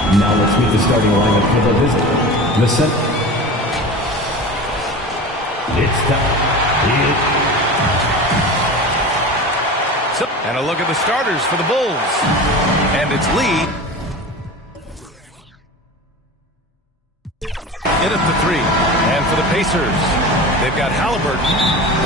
Now let's meet the starting lineup for the visit. The center. It's time. And a look at the starters for the Bulls. And it's Lee. In at the three. And for the Pacers, they've got Halliburton,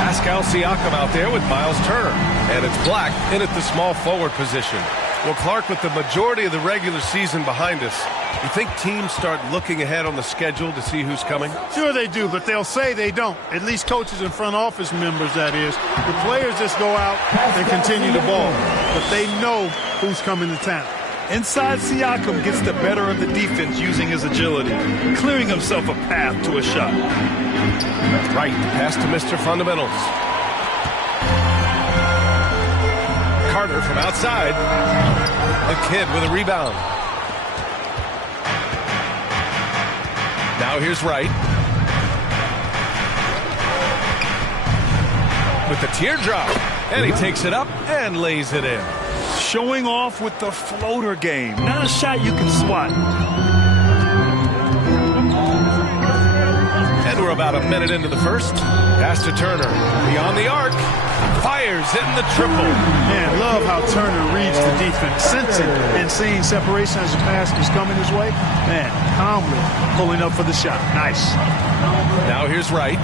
Pascal Siakam out there with Miles Turner. And it's Black in at the small forward position. Well, Clark, with the majority of the regular season behind us, you think teams start looking ahead on the schedule to see who's coming? Sure they do, but they'll say they don't. At least coaches and front office members, that is. The players just go out and continue to ball. But they know who's coming to town. Inside, Siakam gets the better of the defense using his agility, clearing himself a path to a shot. Right, pass to Mr. Fundamentals. Carter from outside. The kid with a rebound. Now here's Wright. With the teardrop. And he takes it up and lays it in. Showing off with the floater game. Not a shot you can swat. And we're about a minute into the first. Pass to Turner. Beyond the arc. Fires hitting the triple. Man, love how Turner reads the defense, sensing and seeing separation as the pass is coming his way. Man, calmly pulling up for the shot. Nice. Now here's Wright.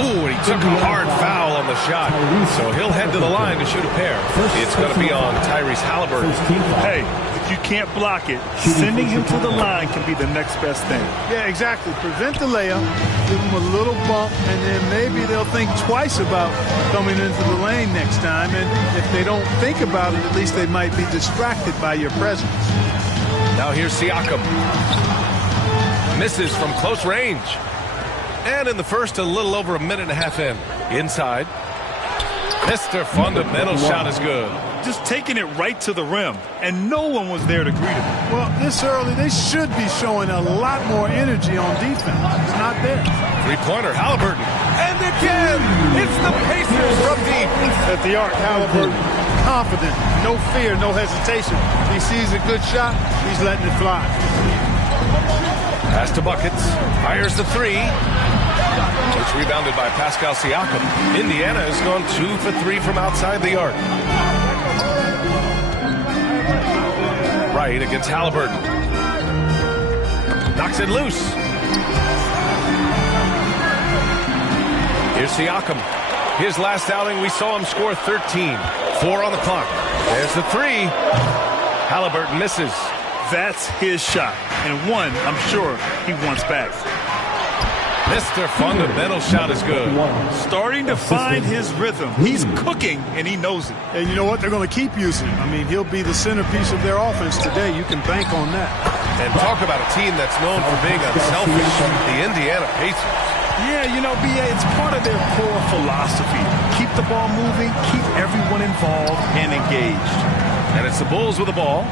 Ooh, and he took a hard foul on the shot. So he'll head to the line to shoot a pair. It's going to be on Tyrese Halliburton. Hey, if you can't block it, sending him to the line can be the next best thing. Yeah, exactly. Prevent the layup, give them a little bump, and then maybe they'll think twice about coming into the lane next time. And if they don't think about it, at least they might be distracted by your presence. Now here's Siakam. Misses from close range. And in the first, a little over a minute and a half in. Inside. Mr. Fundamental shot is good. Just taking it right to the rim, and no one was there to greet him. Well, this early, they should be showing a lot more energy on defense. It's not there. Three-pointer, Halliburton. And again, it's the Pacers from deep. At the arc, Halliburton, confident, no fear, no hesitation. He sees a good shot, he's letting it fly. Pass to Buckets. Fires the three. It's rebounded by Pascal Siakam. Indiana has gone 2 for 3 from outside the arc. Right against Halliburton. Knocks it loose. Here's Siakam. His last outing, we saw him score 13. 4 on the clock. There's the three. Halliburton misses. That's his shot, and one I'm sure he wants back. Mr. Fundamental shot is good. Starting to find his rhythm. He's cooking, and he knows it. And you know what? They're going to keep using him. I mean, he'll be the centerpiece of their offense today. You can bank on that. And talk about a team that's known for being unselfish, the Indiana Pacers. Yeah, you know, B.A., it's part of their core philosophy. Keep the ball moving, keep everyone involved and engaged. And it's the Bulls with the ball,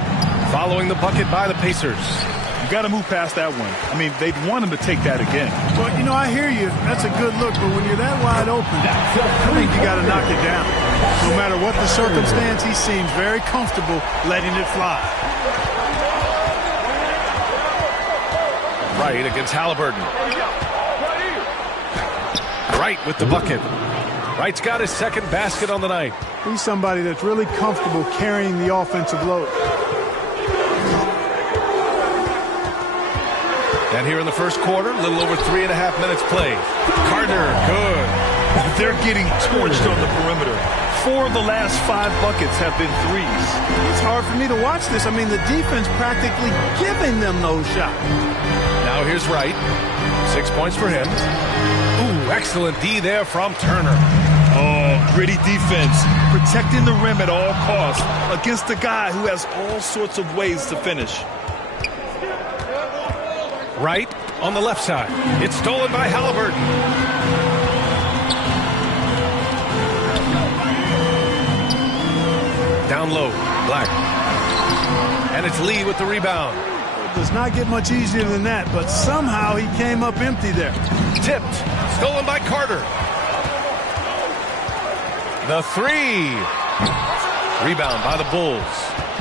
following the bucket by the Pacers. You got to move past that one. I mean, they'd want him to take that again. Well, you know, I hear you. That's a good look, but when you're that wide open, I think you got to knock it down. No matter what the circumstance, he seems very comfortable letting it fly. Right against Halliburton. Right with the bucket. Wright's got his second basket on the night. He's somebody that's really comfortable carrying the offensive load. And here in the first quarter, a little over 3.5 minutes played. Carter, good. They're getting torched on the perimeter. 4 of the last 5 buckets have been threes. It's hard for me to watch this. I mean, the defense practically giving them those shots. Now here's Wright. 6 points for him. Ooh, excellent D there from Turner. Oh, gritty defense. Protecting the rim at all costs against a guy who has all sorts of ways to finish. Wright on the left side. It's stolen by Halliburton. Down low, Black. And it's Lee with the rebound. does not get much easier than that, but somehow he came up empty there. Tipped. Stolen by Carter. The three. Rebound by the Bulls.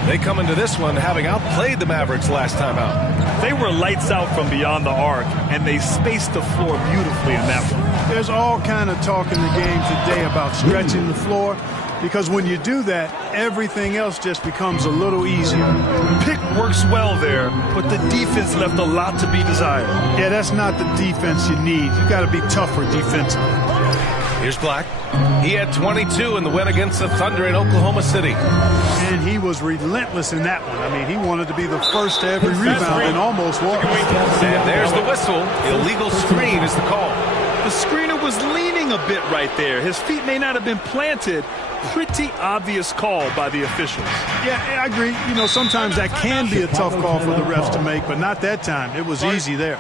They come into this one having outplayed the Mavericks last time out. They were lights out from beyond the arc, and they spaced the floor beautifully in that one. There's all kind of talk in the game today about stretching the floor, because when you do that, everything else just becomes a little easier. Pick works well there, but the defense left a lot to be desired. Yeah, that's not the defense you need. You got to be tougher defensively. Here's Black. He had 22 in the win against the Thunder in Oklahoma City. And he was relentless in that one. I mean, he wanted to be the first to every rebound and almost was. And there's the whistle. Illegal screen is the call. The screener was leaning a bit right there. His feet may not have been planted. Pretty obvious call by the officials. Yeah, I agree. You know, sometimes that can be a tough call for the refs to make, but not that time. It was easy there.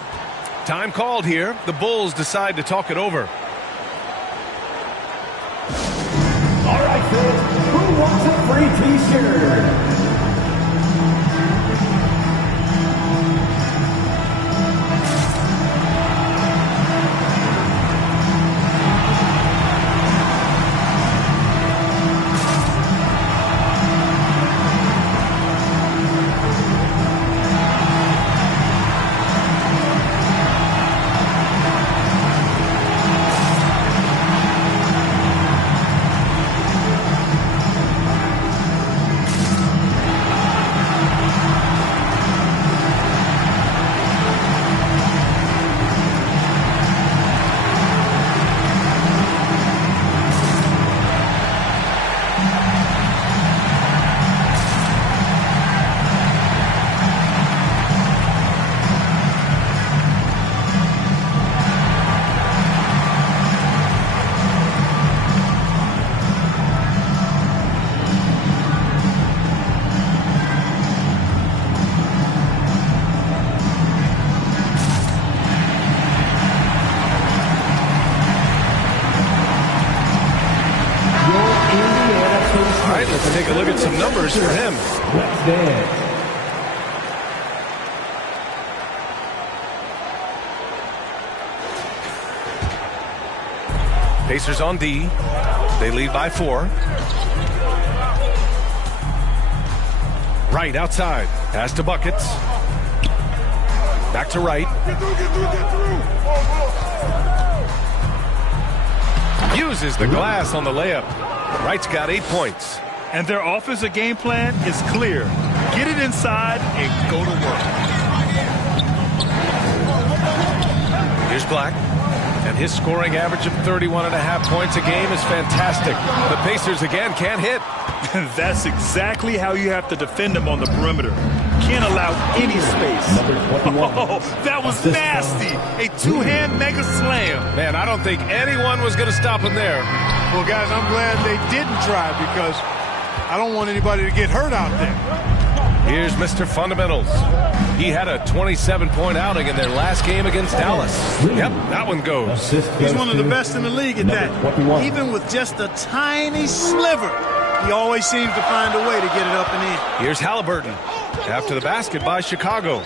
Time called here. The Bulls decide to talk it over. All right, kids, who wants a free t-shirt? Let's take a look at some numbers for him. Let's dance. Pacers on D. They lead by 4. Wright outside. Pass to Buckets. Back to Wright. Uses the glass on the layup. Wright's got 8 points. And their offensive game plan is clear. Get it inside and go to work. Here's Black. And his scoring average of 31.5 points a game is fantastic. The Pacers again can't hit. That's exactly how you have to defend them on the perimeter. Can't allow any space. Oh, that was nasty. A two-hand mega slam. Man, I don't think anyone was going to stop him there. Well, guys, I'm glad they didn't try because I don't want anybody to get hurt out there. Here's Mr. Fundamentals. He had a 27-point outing in their last game against Dallas. Yep, that one goes. He's one of the best in the league at that. Even with just a tiny sliver, he always seems to find a way to get it up and in. Here's Halliburton after the basket by Chicago.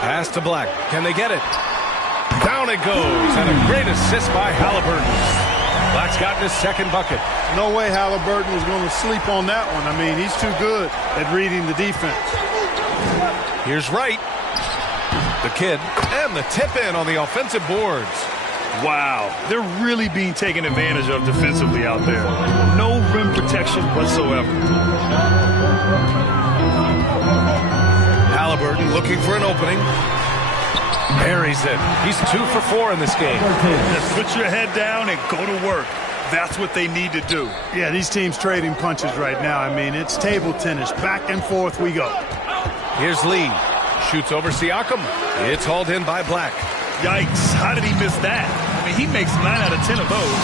Pass to Black. Can they get it? Down it goes, and a great assist by Halliburton. Black's gotten his second bucket. No way Halliburton was going to sleep on that one. I mean, he's too good at reading the defense. Here's Wright. The kid, and the tip-in on the offensive boards. Wow, they're really being taken advantage of defensively out there. No rim protection whatsoever. Halliburton looking for an opening. Buries it. He's 2 for 4 in this game. Just put your head down and go to work. That's what they need to do. Yeah, these teams trading punches right now. I mean, it's table tennis. Back and forth we go. Here's Lee. Shoots over Siakam. It's hauled in by Black. Yikes. How did he miss that? I mean, he makes 9 out of 10 of those.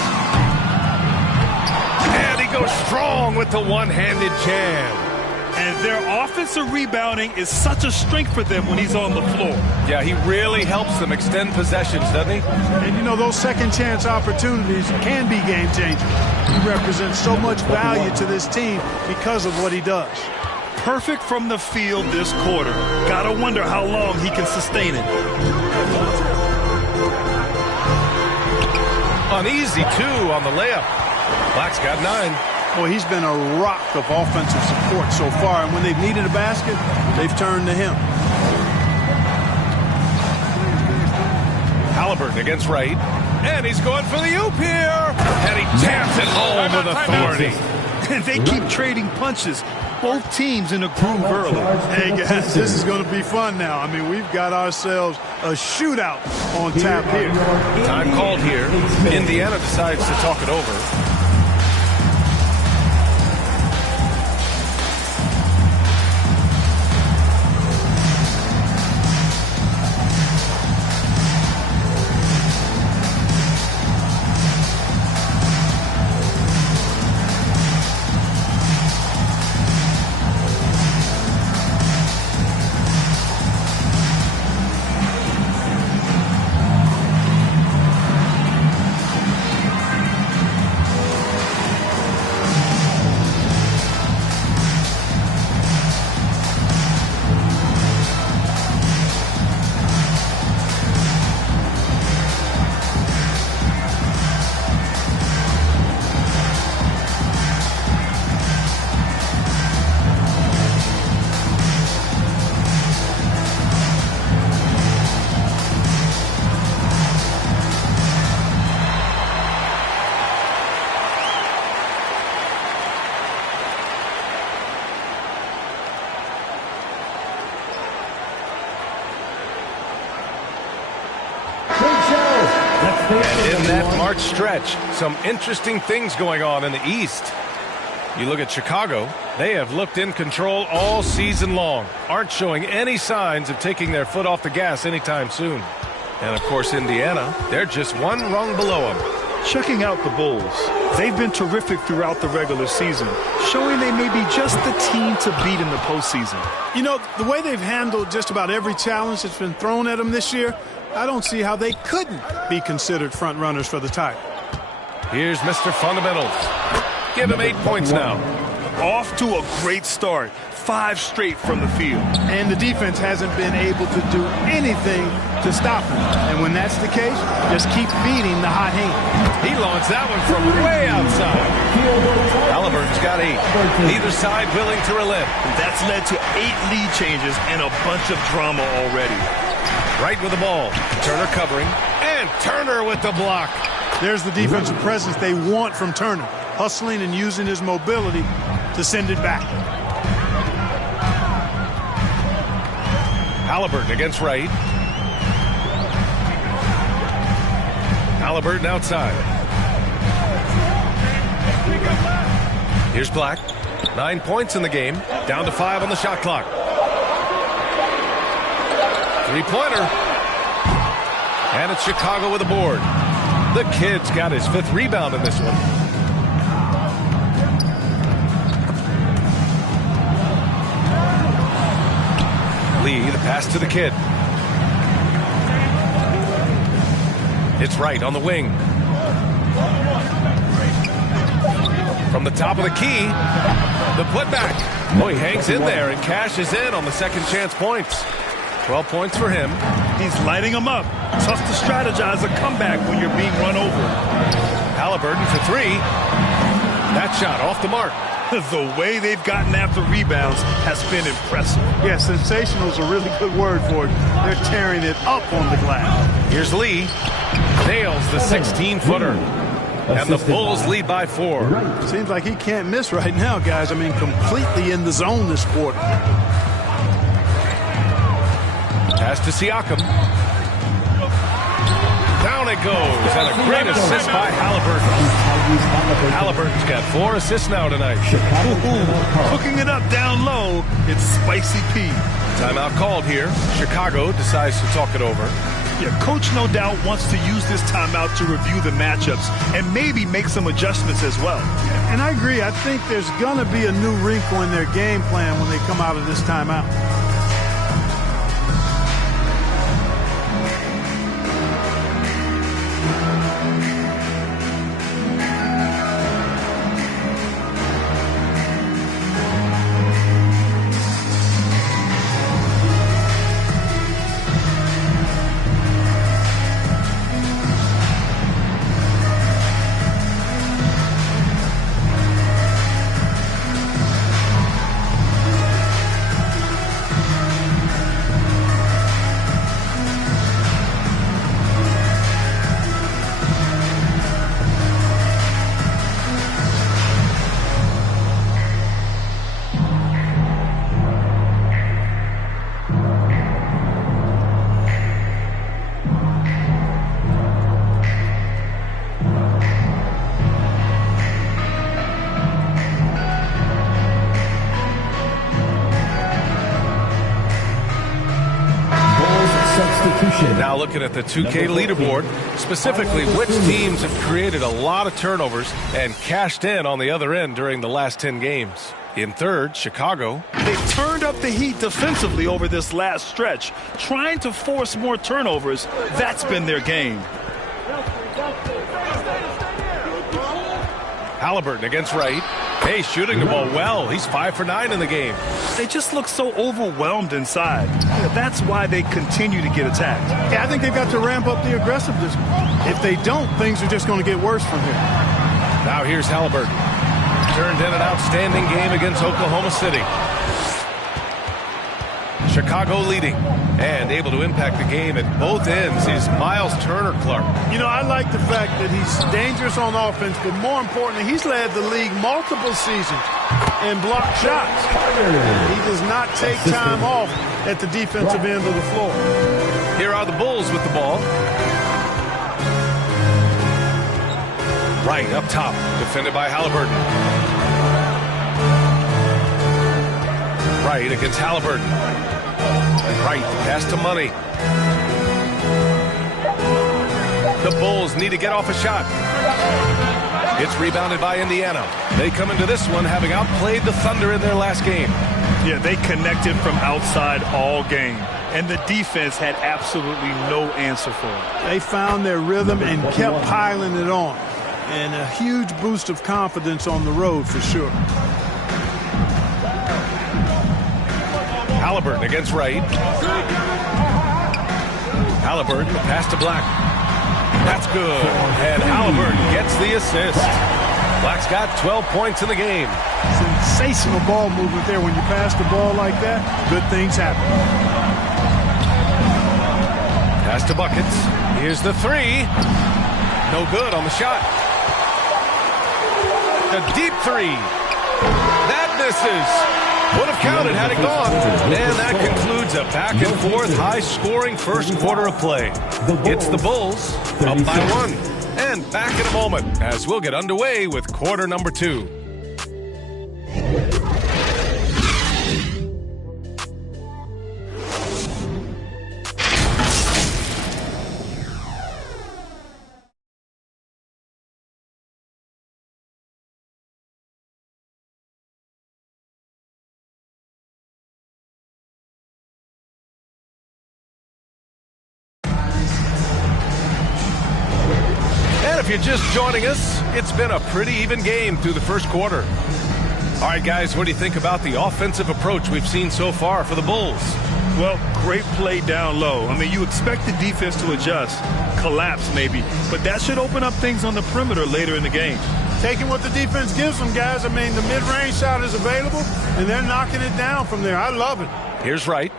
And he goes strong with the one-handed jam. And their offensive rebounding is such a strength for them when he's on the floor. Yeah, he really helps them extend possessions, doesn't he? And, you know, those second chance opportunities can be game changers. He represents so much value to this team because of what he does. Perfect from the field this quarter. Gotta wonder how long he can sustain it. Uneasy, too, on the layup. Black's got 9. Boy, he's been a rock of offensive support so far, and when they've needed a basket, they've turned to him. Halliburton against Wright, and he's going for the oop here, and he jams it home with authority. And they keep trading punches. Both teams in a groove early. Hey, guys, this is going to be fun now. I mean, we've got ourselves a shootout on tap here. Time called here. Indiana decides to talk it over. And in that March stretch, some interesting things going on in the East. You look at Chicago, they have looked in control all season long, aren't showing any signs of taking their foot off the gas anytime soon. And of course, Indiana, they're just one rung below them. Checking out the Bulls, they've been terrific throughout the regular season, showing they may be just the team to beat in the postseason. You know, the way they've handled just about every challenge that's been thrown at them this year, I don't see how they couldn't be considered front runners for the title. Here's Mr. Fundamentals. Give him 8 points now. Off to a great start. 5 straight from the field. And the defense hasn't been able to do anything to stop him. And when that's the case, just keep feeding the hot hand. He launched that one from way outside. Halliburton's got 8. Neither side willing to relent. That's led to 8 lead changes and a bunch of drama already. Right with the ball. Turner covering. And Turner with the block. There's the defensive presence they want from Turner. Hustling and using his mobility to send it back. Halliburton against Wright. Halliburton outside. Here's Black. 9 points in the game. Down to 5 on the shot clock. Three-pointer. And it's Chicago with a board. The kid's got his 5th rebound in this one. Lee, the pass to the kid. It's Wright on the wing. From the top of the key, the putback. Oh, he hangs in there and cashes in on the second chance points. 12 points for him. He's lighting them up. Tough to strategize a comeback when you're being run over. Halliburton for 3. That shot off the mark. The way they've gotten after rebounds has been impressive. Yeah, sensational is a really good word for it. They're tearing it up on the glass. Here's Lee. Nails the 16-footer. And the Bulls lead by 4. Seems like he can't miss right now, guys. I mean, completely in the zone this quarter. Pass to Siakam. Down it goes. And a great assist by Halliburton. Halliburton's got 4 assists now tonight. Hooking it up down low. It's Spicy P. Timeout called here. Chicago decides to talk it over. Yeah, Coach no doubt wants to use this timeout to review the matchups and maybe make some adjustments as well. And I agree. I think there's going to be a new wrinkle in their game plan when they come out of this timeout. Now looking at the 2K leaderboard, specifically which teams have created a lot of turnovers and cashed in on the other end during the last 10 games. In third, Chicago. They turned up the heat defensively over this last stretch, trying to force more turnovers. That's been their game. Halliburton against Wright. Hey, shooting the ball well. He's 5 for 9 in the game. They just look so overwhelmed inside. That's why they continue to get attacked. Yeah, I think they've got to ramp up the aggressiveness. If they don't, things are just going to get worse from here. Now here's Halliburton. Turned in an outstanding game against Oklahoma City. Chicago leading and able to impact the game at both ends is Miles Turner Clark. You know, I like the fact that he's dangerous on offense, but more importantly, he's led the league multiple seasons in blocked shots. He does not take time off at the defensive end of the floor. Here are the Bulls with the ball. Right up top, defended by Halliburton. Right against Halliburton. Right, pass to Money. The Bulls need to get off a shot. It's rebounded by Indiana. They come into this one having outplayed the Thunder in their last game. Yeah, they connected from outside all game, and the defense had absolutely no answer for it. They found their rhythm and kept piling it on. And a huge boost of confidence on the road for sure. Halliburton against Wright. Halliburton, pass to Black. That's good. And Halliburton gets the assist. Black's got 12 points in the game. Sensational ball movement there. When you pass the ball like that, good things happen. Pass to Buckets. Here's the three. No good on the shot. The deep three. That misses. Would have counted had it gone. And that concludes a back-and-forth, high-scoring first quarter of play. It's the Bulls up by 1. And back in a moment as we'll get underway with quarter number 2. If you're just joining us, it's been a pretty even game through the first quarter. All right, guys, what do you think about the offensive approach we've seen so far for the Bulls? Well, great play down low. I mean, you expect the defense to adjust, collapse maybe, but that should open up things on the perimeter later in the game. Taking what the defense gives them, guys. I mean, the mid-range shot is available, and they're knocking it down from there. I love it. Here's Wright.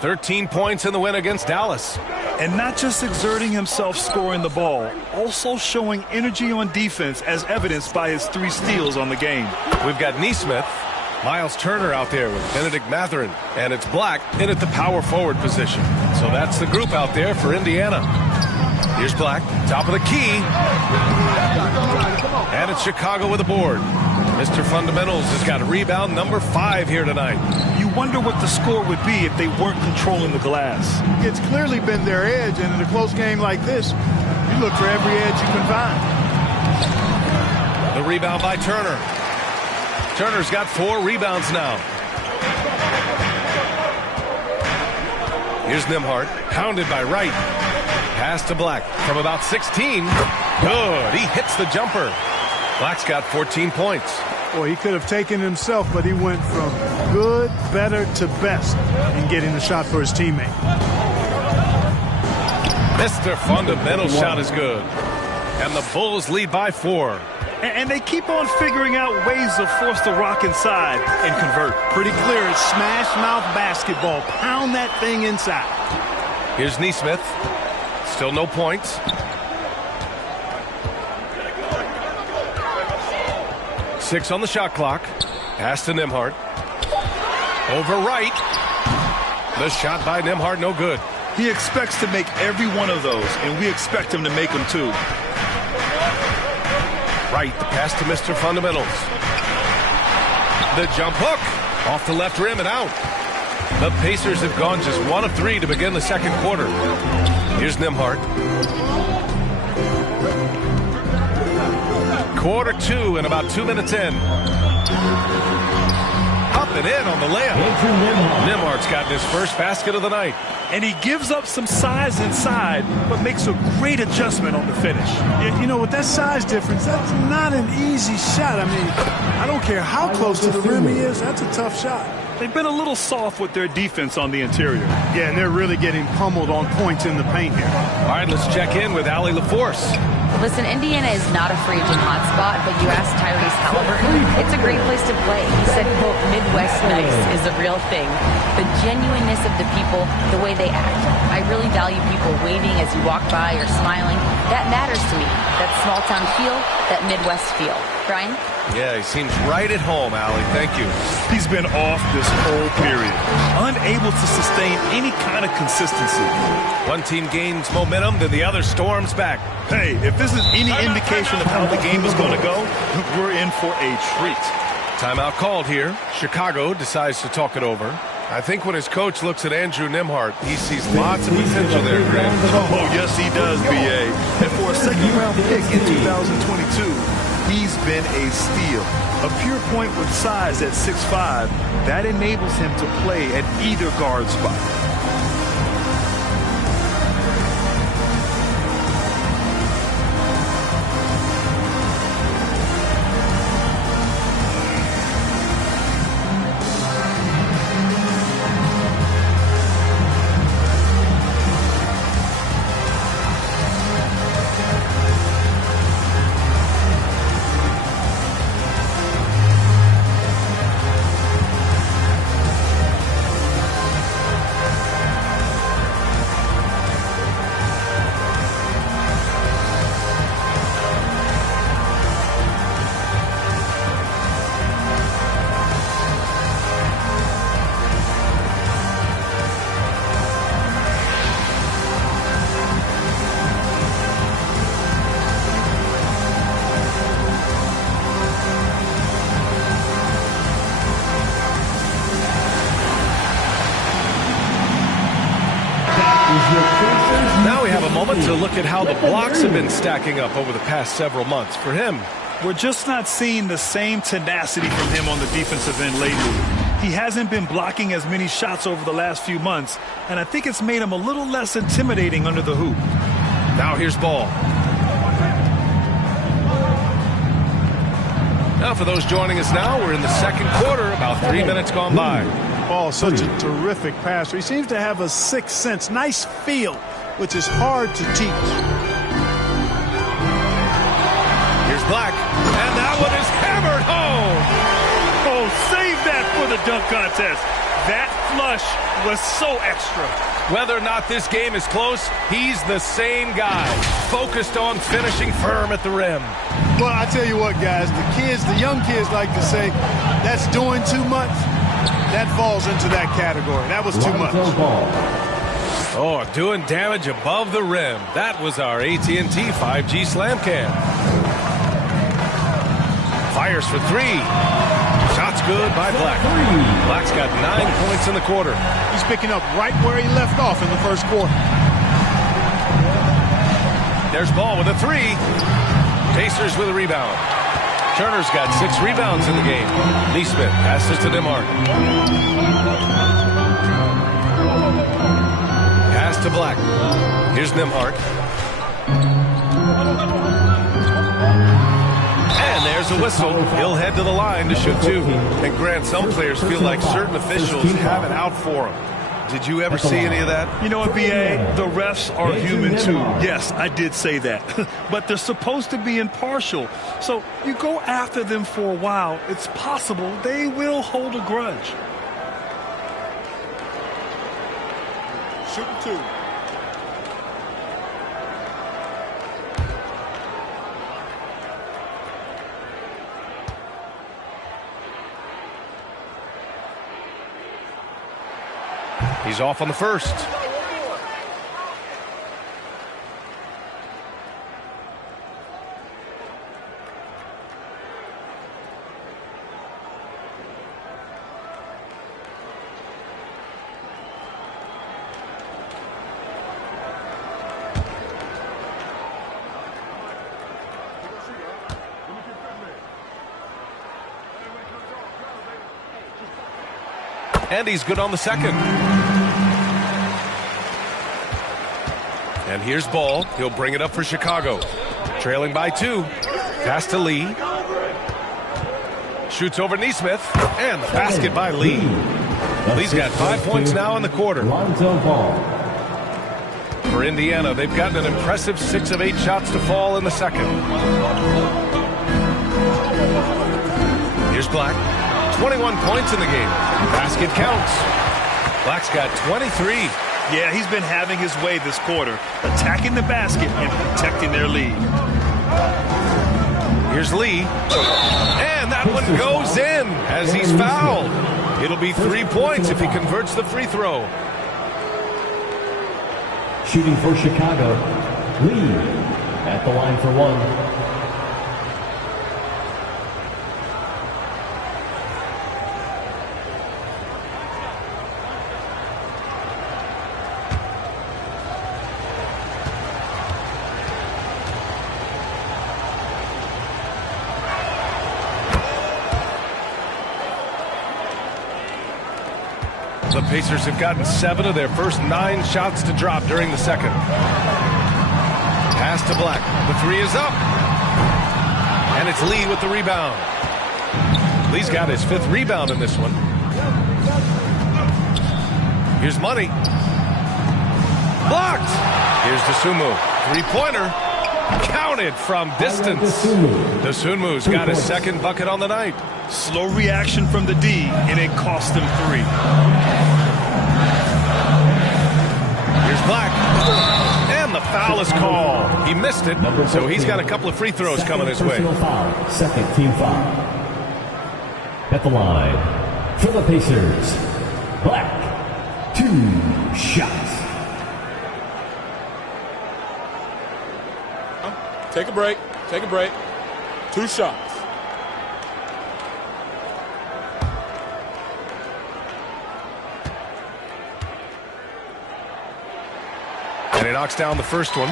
13 points in the win against Dallas. And not just exerting himself scoring the ball, also showing energy on defense as evidenced by his 3 steals on the game. We've got Nesmith, Miles Turner out there with Benedict Mathurin, and it's Black in at the power forward position. So that's the group out there for Indiana. Here's Black, top of the key. And it's Chicago with a board. Mr. Fundamentals has got rebound number 5 here tonight. You wonder what the score would be if they weren't controlling the glass. It's clearly been their edge, and in a close game like this, you look for every edge you can find. The rebound by Turner. Turner's got 4 rebounds now. Here's Nembhard, pounded by Wright. Pass to Black from about 16. Good, he hits the jumper. Black's got 14 points. Boy, he could have taken himself, but he went from good, better to best in getting the shot for his teammate. Mr. Fundamental shot is good. And the Bulls lead by 4. And they keep on figuring out ways to force the rock inside and convert. Pretty clear. It's smash mouth basketball. Pound that thing inside. Here's Nesmith. Still no points. Six on the shot clock. Pass to Nembhard. Over Wright. The shot by Nembhard, no good. He expects to make every one of those, and we expect him to make them too. Wright, the pass to Mr. Fundamentals. The jump hook. Off the left rim and out. The Pacers have gone just 1 of 3 to begin the second quarter. Here's Nembhard. Quarter 2 and about 2 minutes in. Up and in on the layup. Nembhard's gotten his first basket of the night. And he gives up some size inside, but makes a great adjustment on the finish. Yeah, you know, with that size difference, that's not an easy shot. I mean, I don't care how close to the rim he is, that's a tough shot. They've been a little soft with their defense on the interior. Yeah, and they're really getting pummeled on points in the paint here. All right, let's check in with Allie LaForce. Listen, Indiana is not a free agent hotspot, but you asked Tyrese Halliburton, it's a great place to play. He said, quote, Midwest nice is a real thing. The genuineness of the people, the way they act. I really value people waving as you walk by or smiling. That matters to me. That small town feel, that Midwest feel. Brian? Yeah, he seems right at home, Allie. Thank you. He's been off this whole period, unable to sustain any kind of consistency. One team gains momentum, then the other storms back. Hey, if this is any indication of how the game is going to go, we're in for a treat. Timeout called here. Chicago decides to talk it over. I think when his coach looks at Andrew Nembhard, he sees lots of potential there, Greg. Oh, yes, he does, B.A. And for a second-round pick in 2022, he's been a steal. A pure point with size at 6'5", that enables him to play at either guard spot. Now we have a moment to look at how the blocks have been stacking up over the past several months for him. We're just not seeing the same tenacity from him on the defensive end lately. He hasn't been blocking as many shots over the last few months, and I think it's made him a little less intimidating under the hoop. Now here's Ball. Now for those joining us now, we're in the second quarter, about 3 minutes gone by. Ball, such a terrific passer. He seems to have a sixth sense, nice feel, which is hard to teach. Here's Black, and that one is hammered home. Oh, save that for the dunk contest. That flush was so extra. Whether or not this game is close, he's the same guy, focused on finishing firm at the rim. Well, I tell you what, guys, the young kids like to say, that's doing too much. That falls into that category. That was too much. Oh, doing damage above the rim. That was our AT&T 5G Slam Cam. Fires for three. Shots good by Black. Black's got 9 points in the quarter. He's picking up right where he left off in the first quarter. There's Ball with a three. Pacers with a rebound. Turner's got 6 rebounds in the game. Neesmith passes to Nembhard. Pass to Black. Here's Nembhard. And there's a whistle. He'll head to the line to shoot 2. And Grant, some players feel like certain officials have it out for them. Did you ever see any of that? You know what, B.A.? The refs are human, too. Yes, I did say that. But they're supposed to be impartial. So you go after them for a while, it's possible they will hold a grudge. Shooting 2. He's off on the first. And he's good on the second. And here's Ball. He'll bring it up for Chicago. Trailing by 2. Pass to Lee. Shoots over Neesmith. And the basket by Lee. Lee's got 5 points now in the quarter. For Indiana, they've gotten an impressive 6 of 8 shots to fall in the second. Here's Black. 21 points in the game. Basket counts. Black's got 23. Yeah, he's been having his way this quarter, attacking the basket and protecting their lead. Here's Lee. And that one goes in as he's fouled. It'll be 3 points if he converts the free throw. Shooting for Chicago, Lee at the line for 1. The Pacers have gotten 7 of their first 9 shots to drop during the second. Pass to Black. The 3 is up. And it's Lee with the rebound. Lee's got his 5th rebound in this one. Here's Money. Blocked. Here's Dosunmu. 3-pointer. Counted from distance. Dosunmu's got his 2nd bucket on the night. Slow reaction from the D, and it cost him 3. Here's Black. And the foul is called. He missed it, so he's got a couple of free throws coming his way. Foul. 2nd team foul. At the line for the Pacers, Black. 2 shots. Take a break. Take a break. 2 shots. And he knocks down the first one.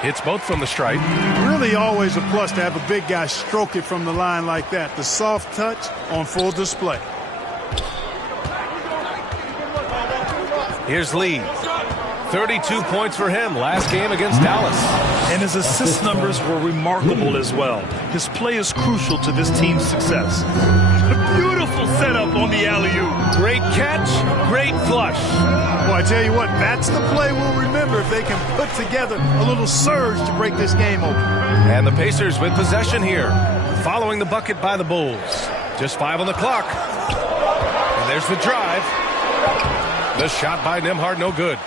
Hits both from the stripe. Really always a plus to have a big guy stroke it from the line like that. The soft touch on full display. Here's Lee. 32 points for him last game against Dallas. And his assist numbers were remarkable as well. His play is crucial to this team's success. Beautiful setup on the alley-oop. Great catch, great flush. Well, I tell you what, that's the play we'll remember if they can put together a little surge to break this game open. And the Pacers with possession here, following the bucket by the Bulls. Just 5 on the clock. And there's the drive. The shot by Nembhard, no good.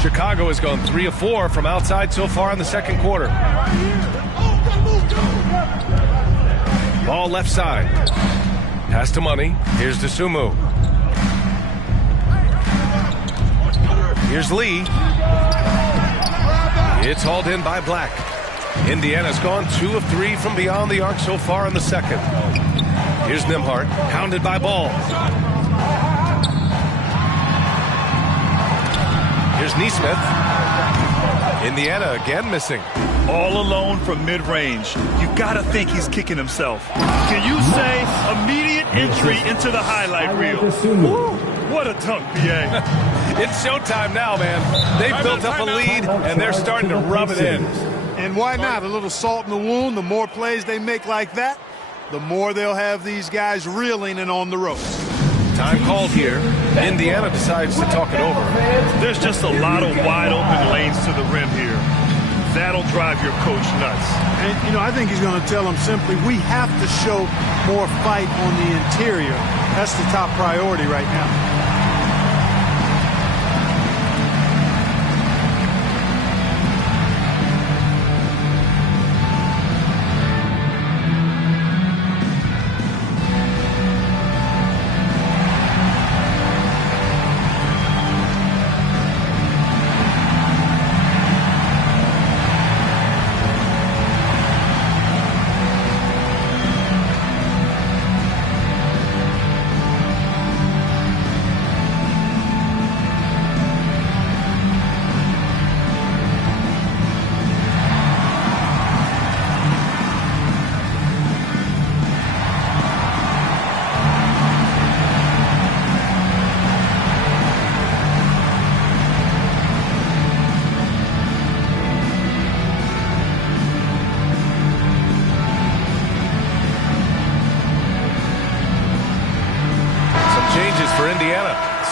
Chicago has gone 3 of 4 from outside so far in the second quarter. Ball left side. Pass to Money. Here's DeSumo. Here's Lee. It's hauled in by Black. Indiana's gone 2 of 3 from beyond the arc so far in the second. Here's Nembhard, hounded by Ball. Here's Nesmith. Indiana again missing. All alone from mid-range. You've got to think he's kicking himself. Can you say immediate entry into the highlight reel? Woo, what a dunk, BA. It's showtime now, man. They've built up a lead, and they're starting to rub it in. And why not? A little salt in the wound. The more plays they make like that, the more they'll have these guys reeling and on the ropes. Time called here. Indiana decides to talk it over. There's just a lot of wide open lanes to the rim here. That'll drive your coach nuts. And, you know, I think he's going to tell them simply, we have to show more fight on the interior. That's the top priority right now.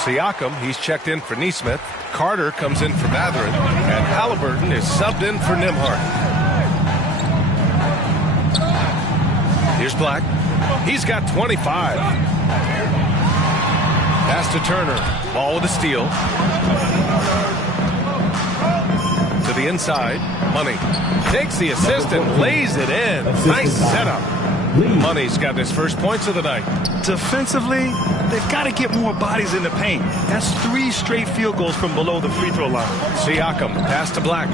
Siakam, he's checked in for Nesmith. Carter comes in for Mathurin. And Halliburton is subbed in for Nembhard. Here's Black. He's got 25. Pass to Turner. Ball with a steal. To the inside. Money. Takes the assist and lays it in. Nice setup. Money's got his first points of the night. Defensively, they've got to get more bodies in the paint. That's 3 straight field goals from below the free throw line. Siakam, pass to Black.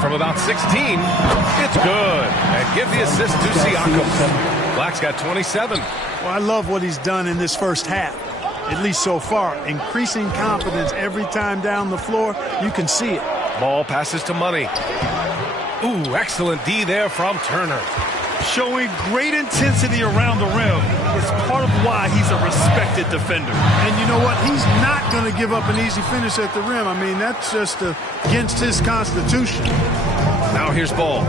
From about 16, it's good. And give the assist to Siakam. Black's got 27. Well, I love what he's done in this first half, at least so far. Increasing confidence every time down the floor. You can see it. Ball passes to Money. Ooh, excellent D there from Turner. Showing great intensity around the rim is part of why he's a respected defender. And you know what? He's not going to give up an easy finish at the rim. I mean, that's just against his constitution. Now here's Ball.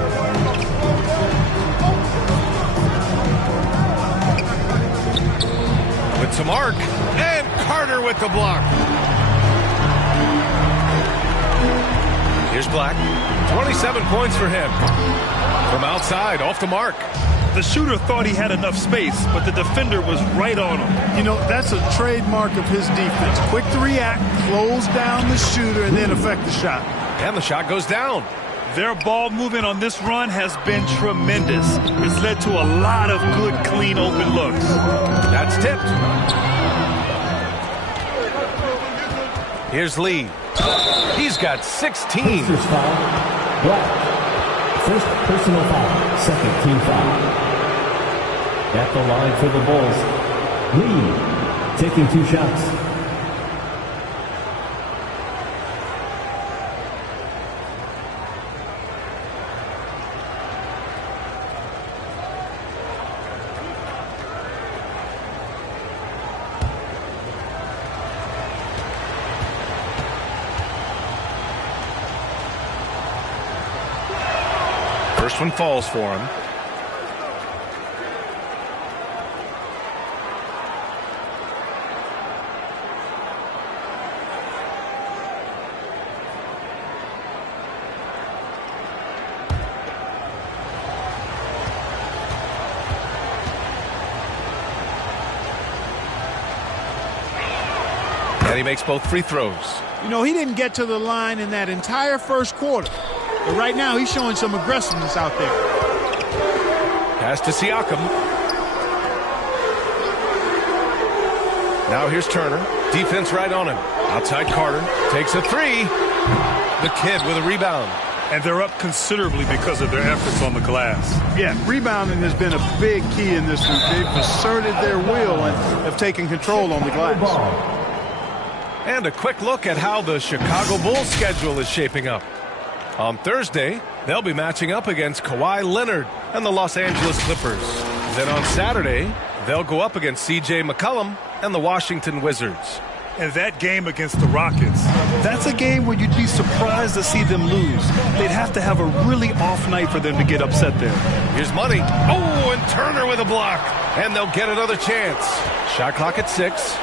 With to Mark. And Carter with the block. Here's Black. 27 points for him. From outside, off the mark. The shooter thought he had enough space, but the defender was right on him. You know, that's a trademark of his defense. Quick to react, close down the shooter, and then affect the shot. And the shot goes down. Their ball movement on this run has been tremendous. It's led to a lot of good, clean, open looks. That's tipped. Here's Lee. He's got 16. First foul, Black. First personal foul, second team foul. At the line for the Bulls, Lee taking 2 shots. First one falls for him. And he makes both free throws. You know, he didn't get to the line in that entire first quarter. But right now, he's showing some aggressiveness out there. Pass to Siakam. Now here's Turner. Defense right on him. Outside Carter. Takes a three. The kid with a rebound. And they're up considerably because of their efforts on the glass. Yeah, rebounding has been a big key in this group. They've asserted their will and have taken control on the glass. And a quick look at how the Chicago Bulls schedule is shaping up. On Thursday, they'll be matching up against Kawhi Leonard and the Los Angeles Clippers. Then on Saturday, they'll go up against C.J. McCollum and the Washington Wizards. And that game against the Rockets, that's a game where you'd be surprised to see them lose. They'd have to have a really off night for them to get upset there. Here's Money. Oh, and Turner with a block. And they'll get another chance. Shot clock at 6.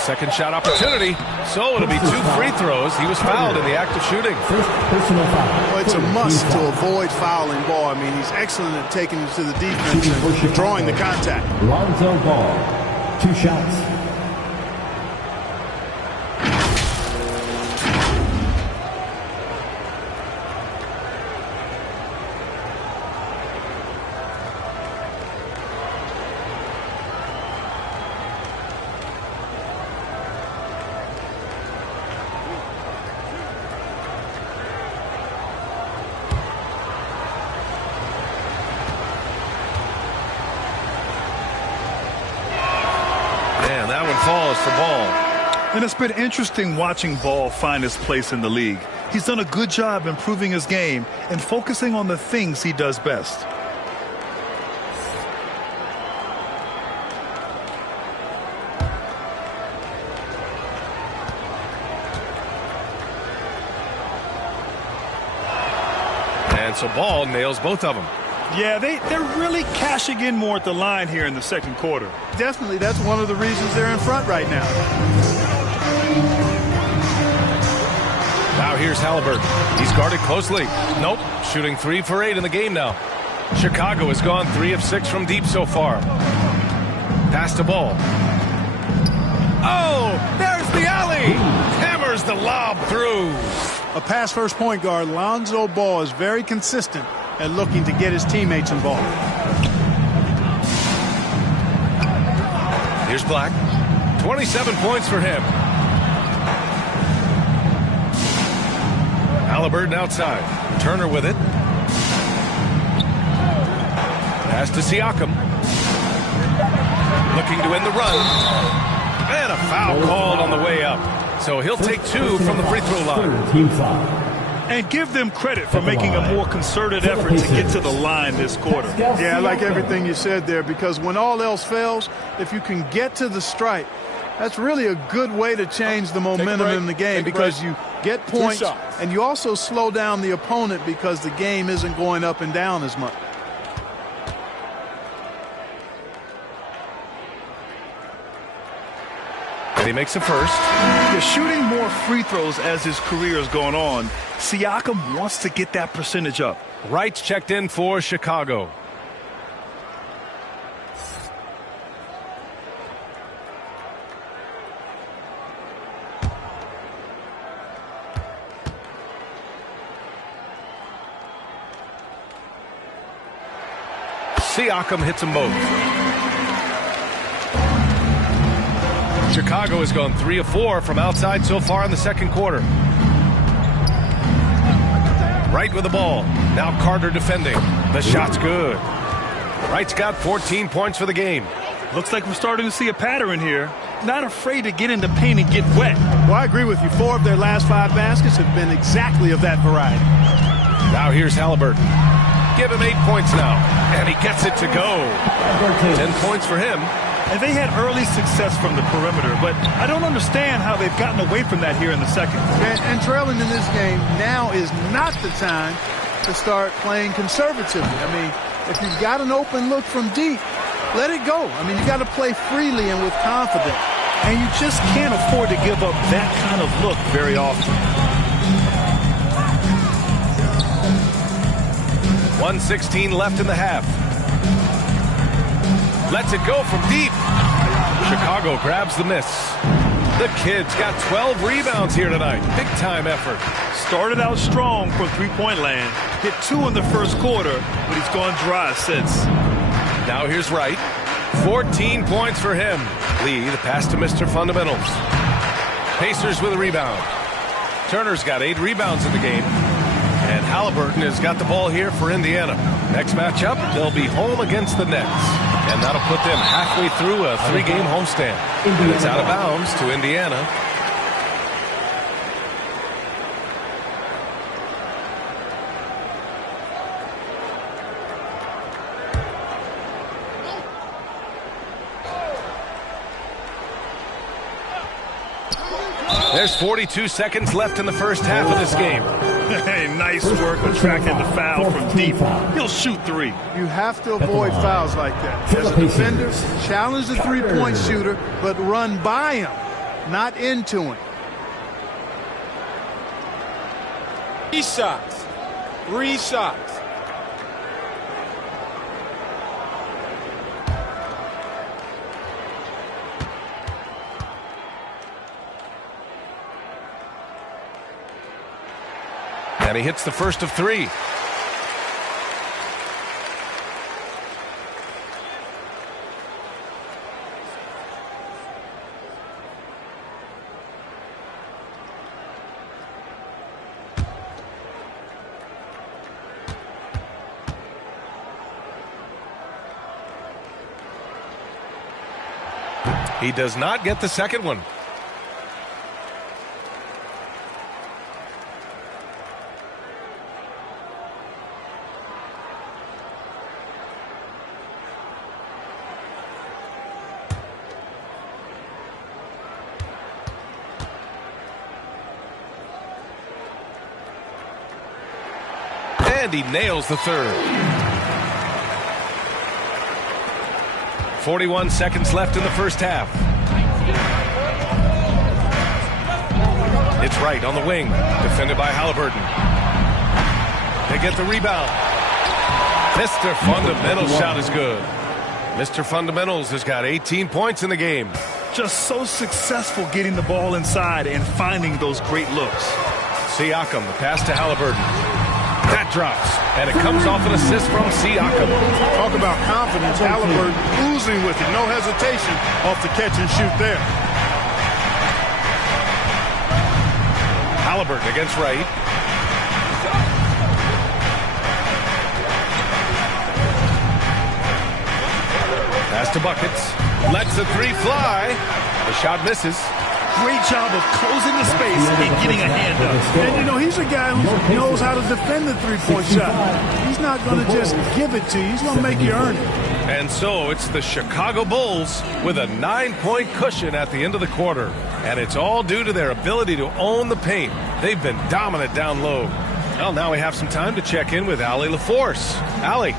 Second shot opportunity. So it'll be 2 free throws. He was fouled in the act of shooting. First personal foul. Well, it's a must to avoid fouling Ball. I mean, he's excellent at taking it to the defense and drawing the contact. Lonzo Ball. 2 shots. Falls for Ball. And it's been interesting watching Ball find his place in the league. He's done a good job improving his game and focusing on the things he does best. And so Ball nails both of them. Yeah, they're really cashing in more at the line here in the second quarter. Definitely, that's one of the reasons they're in front right now. Now here's Halliburton. He's guarded closely. Nope, shooting 3 for 8 in the game now. Chicago has gone 3 of 6 from deep so far. Pass to Ball. Oh, there's the alley. Hammers the lob through. A pass-first point guard, Lonzo Ball, is very consistent at looking to get his teammates involved. Here's Black. 27 points for him. Halliburton outside. Turner with it. Pass to Siakam. Looking to end the run. And a foul called on the way up. So he'll take 2 from the free throw line. Team foul. And give them credit for making a more concerted effort to get to the line this quarter. Yeah, I like everything you said there, because when all else fails, if you can get to the stripe, that's really a good way to change the momentum in the game, because you get points and you also slow down the opponent because the game isn't going up and down as much. And he makes the first. Yeah, shooting more free throws as his career is going on, Siakam wants to get that percentage up. Wright's checked in for Chicago. Siakam hits them both. Chicago has gone 3 of 4 from outside so far in the second quarter. Wright with the ball. Now Carter defending. The shot's good. Wright's got 14 points for the game. Looks like we're starting to see a pattern here. Not afraid to get in the paint and get wet. Well, I agree with you. 4 of their last 5 baskets have been exactly of that variety. Now here's Halliburton. Give him 8 points now. And he gets it to go. 10 points for him. And they had early success from the perimeter, but I don't understand how they've gotten away from that here in the second. And trailing in this game, now is not the time to start playing conservatively. I mean, if you've got an open look from deep, let it go. I mean, you got to play freely and with confidence. And you just can't afford to give up that kind of look very often. 1:16 left in the half. Lets it go from deep. Chicago grabs the miss. The kid's got 12 rebounds here tonight. Big-time effort. Started out strong from three-point land. Hit 2 in the first quarter, but he's gone dry since. Now here's Wright. 14 points for him. Lee, the pass to Mr. Fundamentals. Pacers with a rebound. Turner's got 8 rebounds in the game. And Halliburton has got the ball here for Indiana. Next matchup, they'll be home against the Nets. And that'll put them halfway through a 3-game homestand. And it's out of bounds to Indiana. There's 42 seconds left in the first half of this game. Hey, nice work attracting the foul from deep. He'll shoot 3. You have to avoid fouls like that. As a defender, challenge the three-point shooter, but run by him, not into him. 3 shots. 3 shots. And he hits the first of 3. He does not get the second one. And he nails the third. 41 seconds left in the first half. It's Wright on the wing, defended by Halliburton. They get the rebound. Mr. Fundamental's shot is good. Mr. Fundamentals has got 18 points in the game. Just so successful getting the ball inside and finding those great looks. Siakam, the pass to Halliburton. That drops, and it comes off an assist from Siakam. Talk about confidence. Halliburton oozing with it. No hesitation off the catch and shoot there. Halliburton against Wright. Pass to Buckets. Lets the 3 fly. The shot misses. Great job of closing the space and getting a hand up. And, you know, he's a guy who knows how to defend the three-point shot. He's not going to just give it to you. He's going to make you earn it. And so it's the Chicago Bulls with a 9-point cushion at the end of the quarter. And it's all due to their ability to own the paint. They've been dominant down low. Well, now we have some time to check in with Allie LaForce. Allie.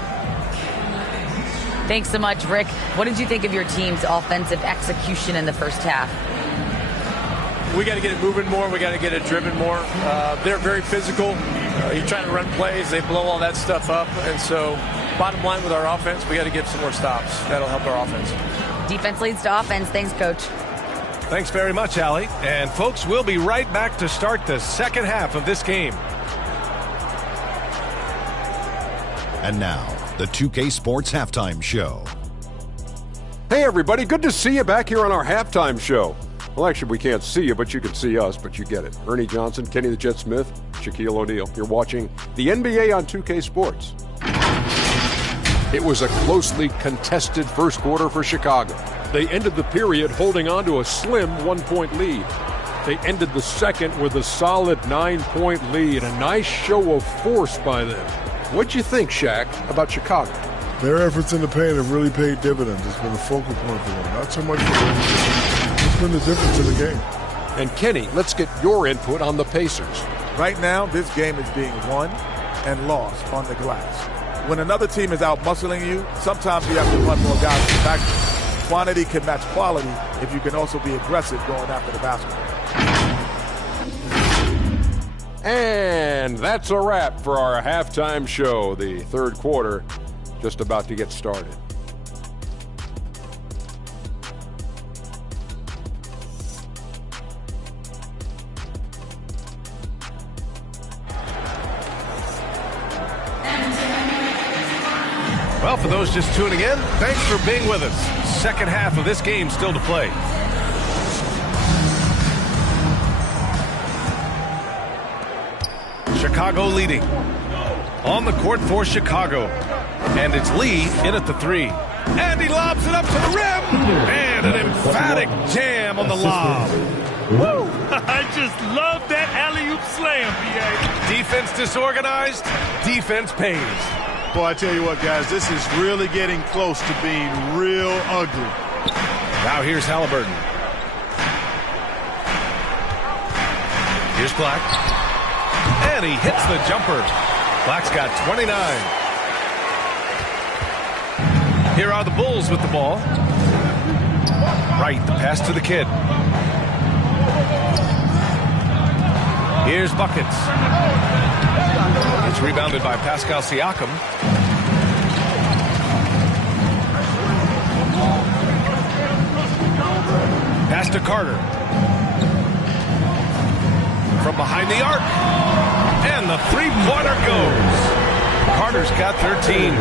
Thanks so much, Rick. What did you think of your team's offensive execution in the first half? We got to get it moving more. We got to get it driven more. They're very physical. You're trying to run plays. They blow all that stuff up. And so bottom line with our offense, we got to get some more stops. That'll help our offense. Defense leads to offense. Thanks, Coach. Thanks very much, Allie. And, folks, we'll be right back to start the second half of this game. And now, the 2K Sports Halftime Show. Hey, everybody. Good to see you back here on our halftime show. Well, actually, we can't see you, but you can see us, but you get it. Ernie Johnson, Kenny the Jet Smith, Shaquille O'Neal. You're watching the NBA on 2K Sports. It was a closely contested first quarter for Chicago. They ended the period holding on to a slim 1-point lead. They ended the second with a solid 9-point lead. A nice show of force by them. What'd you think, Shaq, about Chicago? Their efforts in the paint have really paid dividends. It's been a focal point for them. Not so much for them. It's been the difference in the game. And Kenny, let's get your input on the Pacers. Right now, this game is being won and lost on the glass. When another team is out muscling you, sometimes you have to run more guys to the back. Quantity can match quality if you can also be aggressive going after the basketball. And that's a wrap for our halftime show. The third quarter just about to get started. those just tuning in, thanks for being with us. Second half of this game still to play. Chicago leading. On the court for Chicago. And it's Lee in at the 3. And he lobs it up to the rim. And an emphatic jam on the lob. Woo! I just love that alley-oop slam, B.A. Defense disorganized. Defense pays. Boy, I tell you what, guys, this is really getting close to being real ugly. Now here's Halliburton. Here's Black. And he hits the jumper. Black's got 29. Here are the Bulls with the ball. Right, the pass to the kid. Here's Buckets. It's rebounded by Pascal Siakam. Pass to Carter. From behind the arc. And the three-pointer goes. Carter's got 13.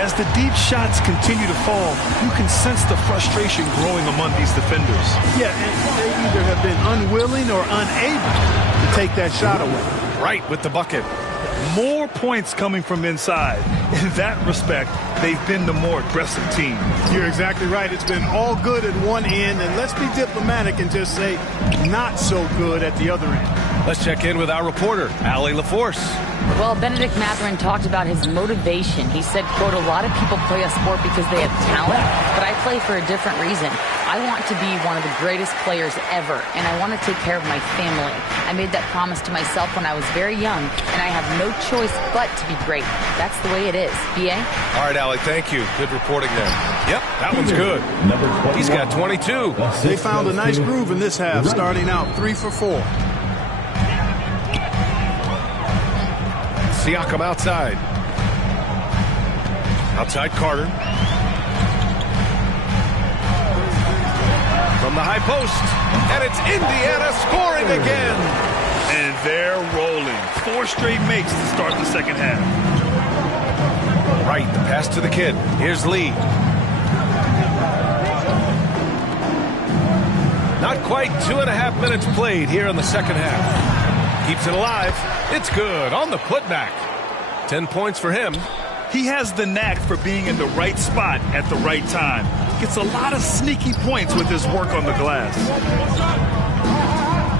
As the deep shots continue to fall, you can sense the frustration growing among these defenders. Yeah, and they either have been unwilling or unable to take that shot away. Right with the bucket. More points coming from inside. In that respect, they've been the more aggressive team. You're exactly right. It's been all good at one end, and let's be diplomatic and just say not so good at the other end. Let's check in with our reporter, Allie LaForce. Well, Benedict Mathurin talked about his motivation. He said, quote, a lot of people play a sport because they have talent, but I play for a different reason. I want to be one of the greatest players ever, and I want to take care of my family. I made that promise to myself when I was very young, and I have no choice but to be great. That's the way it is. B.A.? All right, Allie, thank you. Good reporting there. Yep, that one's good. He's got 22. They found a nice groove in this half, starting out 3 for 4. Siakam outside. Outside Carter. From the high post. And it's Indiana scoring again. And they're rolling. 4 straight makes to start the second half. Right, the pass to the kid. Here's Lee. Not quite 2.5 minutes played here in the second half. Keeps it alive. It's good on the putback. 10 points for him. He has the knack for being in the right spot at the right time. Gets a lot of sneaky points with his work on the glass.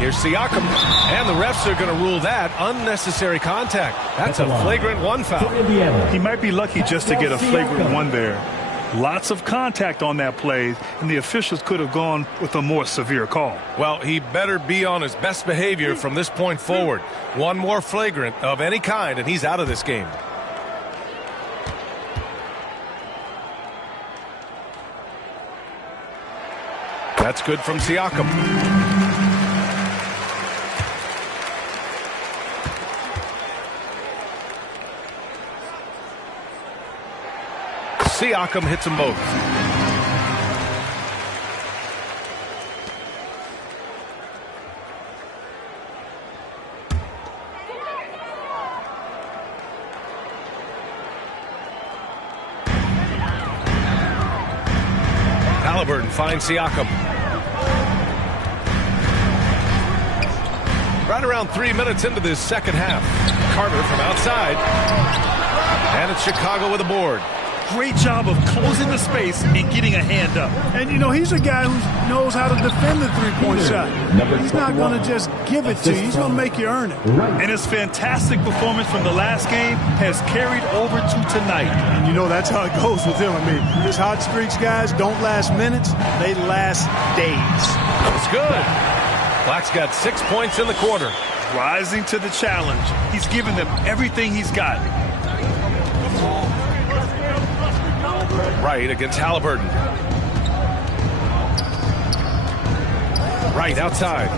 Here's Siakam, and the refs are going to rule that unnecessary contact. That's a flagrant 1 foul. He might be lucky just to get a flagrant 1 there. Lots of contact on that play, and the officials could have gone with a more severe call. Well, he better be on his best behavior from this point forward. One more flagrant of any kind, and he's out of this game. That's good from Siakam. Siakam hits them both. Halliburton finds Siakam. Right around 3 minutes into this second half. Carter from outside. And it's Chicago with a board. Great job of closing the space and getting a hand up. And, you know, he's a guy who knows how to defend the three-point shot. He's not going to just give it to you. He's going to make you earn it. And his fantastic performance from the last game has carried over to tonight. And, you know, that's how it goes with him. I mean, his hot streaks, guys, don't last minutes. They last days. It's good. Black's got 6 points in the quarter. Rising to the challenge. He's given them everything he's got. Right against Halliburton. Right outside.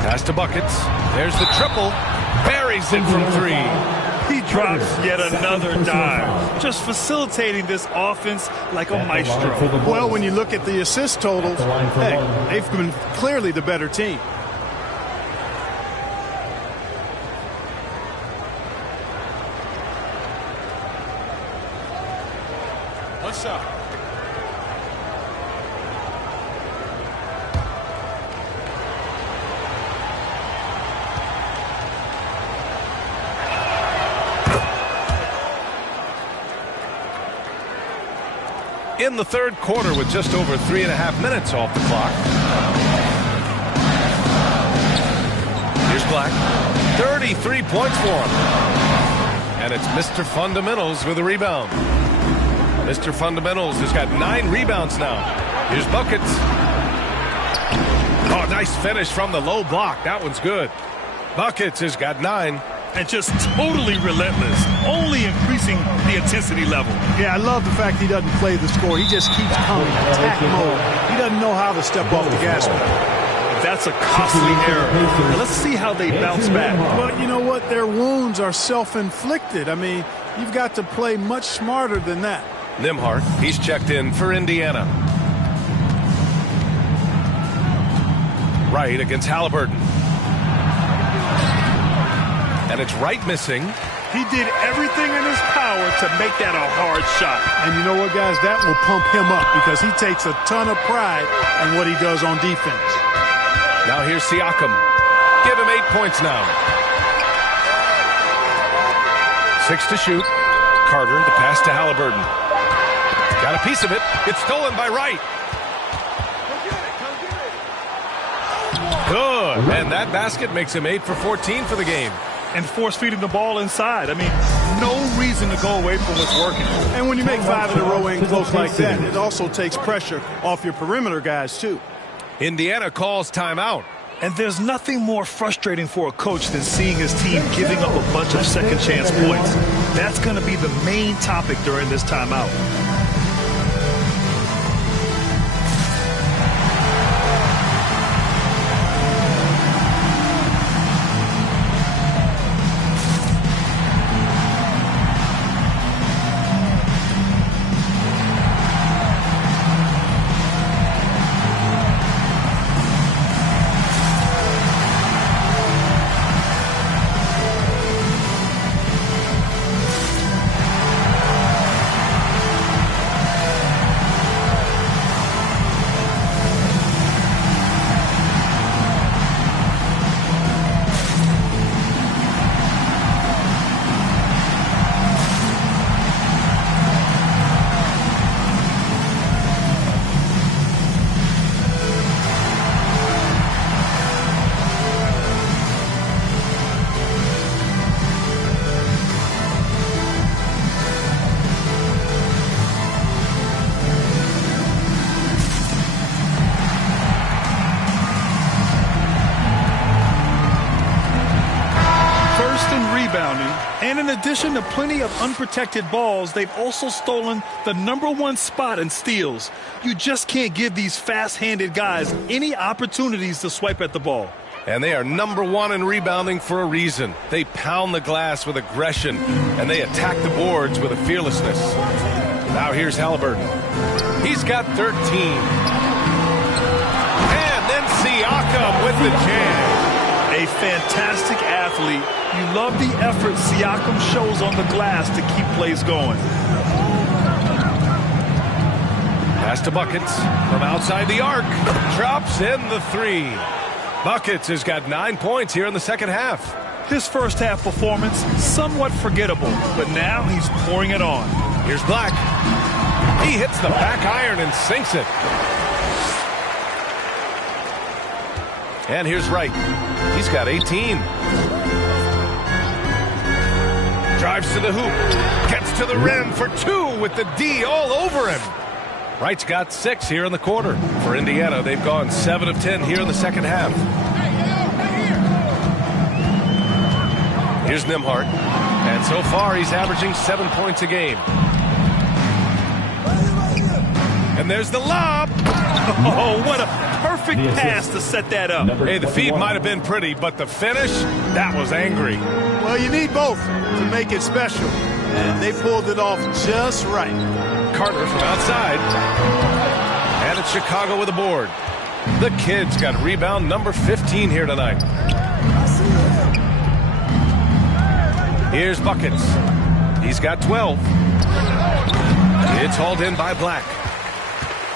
Pass to Buckets. There's the triple. Buries it from 3. He drops yet another dime. Just facilitating this offense like a maestro. Well, when you look at the assist totals, hey, they've been clearly the better team. What's up? In the third quarter with just over 3.5 minutes off the clock. Here's Black. 33 points for him. And it's Mr. Fundamentals with a rebound. Mr. Fundamentals has got 9 rebounds now. Here's Buckets. Oh, nice finish from the low block. That one's good. Buckets has got 9. And just totally relentless, only increasing the intensity level. Yeah, I love the fact he doesn't play the score. He just keeps coming, attack mode. He doesn't know how to step off the gas pedal. That's a costly error. And let's see how they bounce back. Well, you know what? Their wounds are self-inflicted. I mean, you've got to play much smarter than that. Nembhard, he's checked in for Indiana. Wright against Halliburton. And it's Wright missing. He did everything in his power to make that a hard shot. And you know what, guys? That will pump him up because he takes a ton of pride in what he does on defense. Now here's Siakam. Give him 8 points now. 6 to shoot. Carter, the pass to Halliburton. Got a piece of it. It's stolen by Wright. Good. And that basket makes him 8 for 14 for the game. And force-feeding the ball inside. I mean, no reason to go away from what's working. And when you make 5 in a row in close like that, it also takes pressure off your perimeter guys, too. Indiana calls timeout. And there's nothing more frustrating for a coach than seeing his team giving up a bunch of second-chance points. That's going to be the main topic during this timeout. And in addition to plenty of unprotected balls, they've also stolen the #1 spot in steals. You just can't give these fast-handed guys any opportunities to swipe at the ball. And they are #1 in rebounding for a reason. They pound the glass with aggression, and they attack the boards with a fearlessness. Now here's Halliburton. He's got 13. And then Siakam with the jam. A fantastic athlete. You love the effort Siakam shows on the glass to keep plays going. Pass to Buckets from outside the arc. Drops in the 3. Buckets has got 9 points here in the second half. His first half performance, somewhat forgettable, but now he's pouring it on. Here's Black. He hits the back iron and sinks it. And here's Wright. He's got 18. Drives to the hoop. Gets to the rim for 2 with the D all over him. Wright's got 6 here in the quarter. For Indiana, they've gone 7 of 10 here in the second half. Here's Nembhard. And so far, he's averaging 7 points a game. And there's the lob. Oh, what a perfect pass to set that up. Hey, the feed might have been pretty, but the finish, that was angry. Well, you need both to make it special. And they pulled it off just right. Carter from outside. And it's Chicago with a board. The Kid's got rebound number 15 here tonight. Here's Buckets. He's got 12. It's hauled in by Black.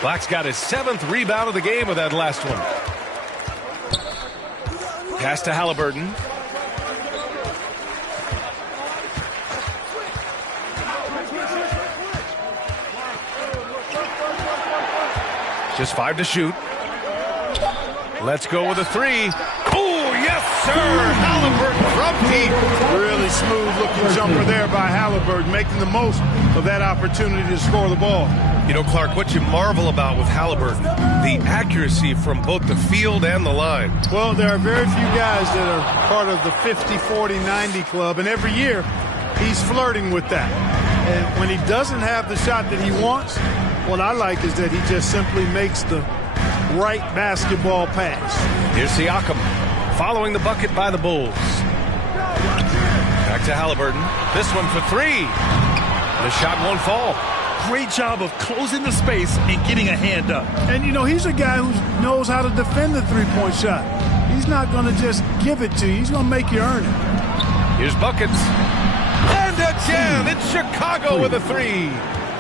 Black's got his 7th rebound of the game with that last one. Pass to Halliburton. Just 5 to shoot. Let's go with a 3. Oh, yes, sir. Halliburton from deep. Really smooth-looking jumper there by Halliburton, making the most of that opportunity to score the ball. You know, Clark, what you marvel about with Halliburton, the accuracy from both the field and the line. Well, there are very few guys that are part of the 50, 40, 90 club, and every year he's flirting with that. And when he doesn't have the shot that he wants, what I like is that he just simply makes the right basketball pass. Here's Siakam following the bucket by the Bulls. Back to Halliburton. This one for 3. The shot won't fall. Great job of closing the space and getting a hand up. And, you know, he's a guy who knows how to defend the three-point shot. He's not going to just give it to you. He's going to make you earn it. Here's buckets. And again, it's Chicago with a 3.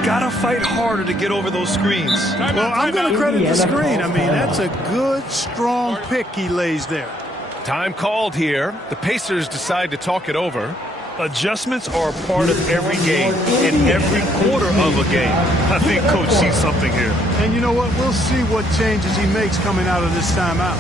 Gotta fight harder to get over those screens. Well, I'm going to credit the screen. I mean, that's a good, strong pick he lays there. Time called here. The Pacers decide to talk it over. Adjustments are a part of every game and every quarter of a game. I think Coach sees something here. And you know what? We'll see what changes he makes coming out of this timeout.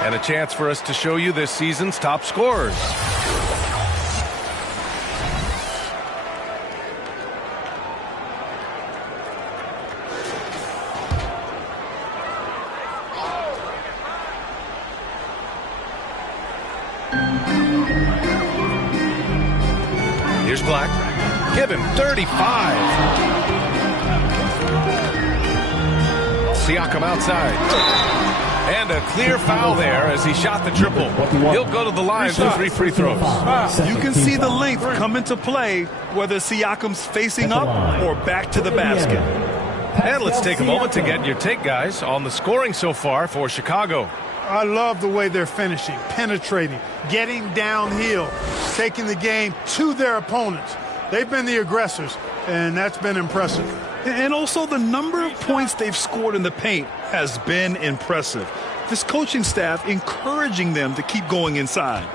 And a chance for us to show you this season's top scorers. Here's Black. Give him 35. Siakam outside. And a clear foul there as he shot the triple. He'll go to the line for 3 free throws. You can see the length come into play, whether Siakam's facing up or back to the basket. And let's take a moment to get your take, guys, on the scoring so far for Chicago. I love the way they're finishing, penetrating, getting downhill, taking the game to their opponents. They've been the aggressors, and that's been impressive. And also the number of points they've scored in the paint has been impressive. This coaching staff encouraging them to keep going inside.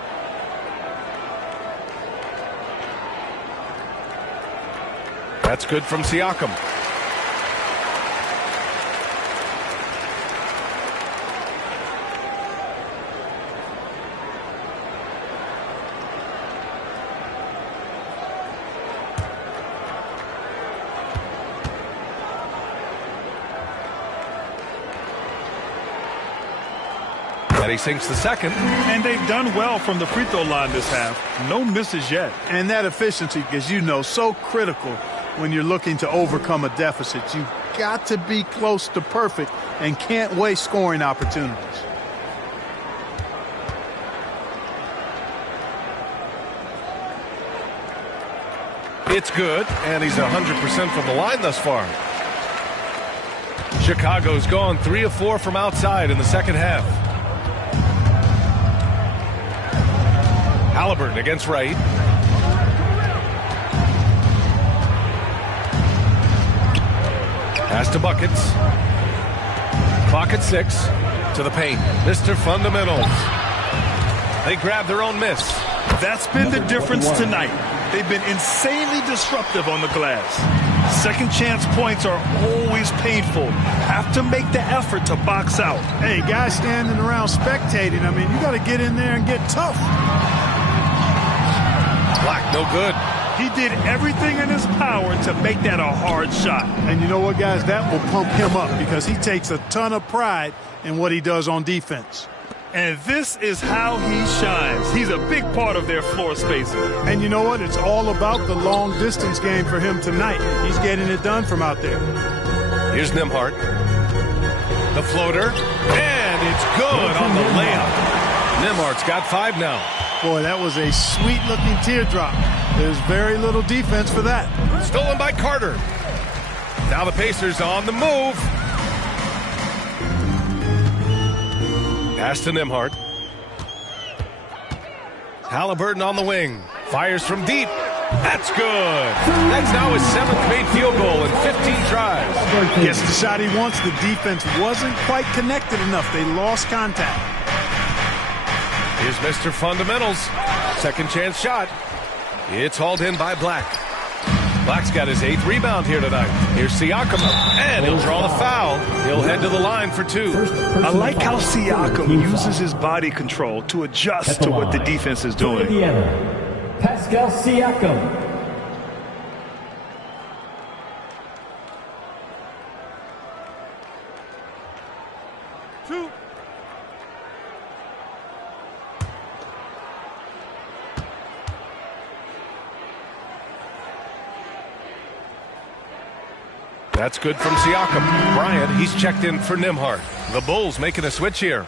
That's good from Siakam. And he sinks the second. And they've done well from the free throw line this half. No misses yet. And that efficiency, as you know, so critical when you're looking to overcome a deficit. You've got to be close to perfect and can't waste scoring opportunities. It's good, and he's 100% from the line thus far. Chicago's gone 3 of 4 from outside in the second half. Halliburton against Wright. Pass to buckets. Clock at 6. To the paint. Mr. Fundamentals. They grab their own miss. That's been the difference tonight. They've been insanely disruptive on the glass. Second chance points are always painful. Have to make the effort to box out. Hey, guys standing around spectating, I mean, you got to get in there and get tough. Black, no good. He did everything in his power to make that a hard shot. And you know what, guys? That will pump him up because he takes a ton of pride in what he does on defense. And this is how he shines. He's a big part of their floor spacing. And you know what? It's all about the long distance game for him tonight. He's getting it done from out there. Here's Nembhard. The floater. And it's good on the layup. Nembhard's got 5 now. Boy, that was a sweet-looking teardrop. There's very little defense for that. Stolen by Carter. Now the Pacers on the move. Pass to Nembhard. Halliburton on the wing. Fires from deep. That's good. That's now his 7th made field goal in 15 tries. Gets the shot he wants. The defense wasn't quite connected enough. They lost contact. Here's Mr. Fundamentals. Second chance shot. It's hauled in by Black. Black's got his 8th rebound here tonight. Here's Siakam, and he'll draw the foul. He'll head to the line for 2. I like how Siakam uses his body control to adjust to what the defense is doing. Indiana, Pascal Siakam. That's good from Siakam. Bryant, he's checked in for Nembhard. The Bulls making a switch here.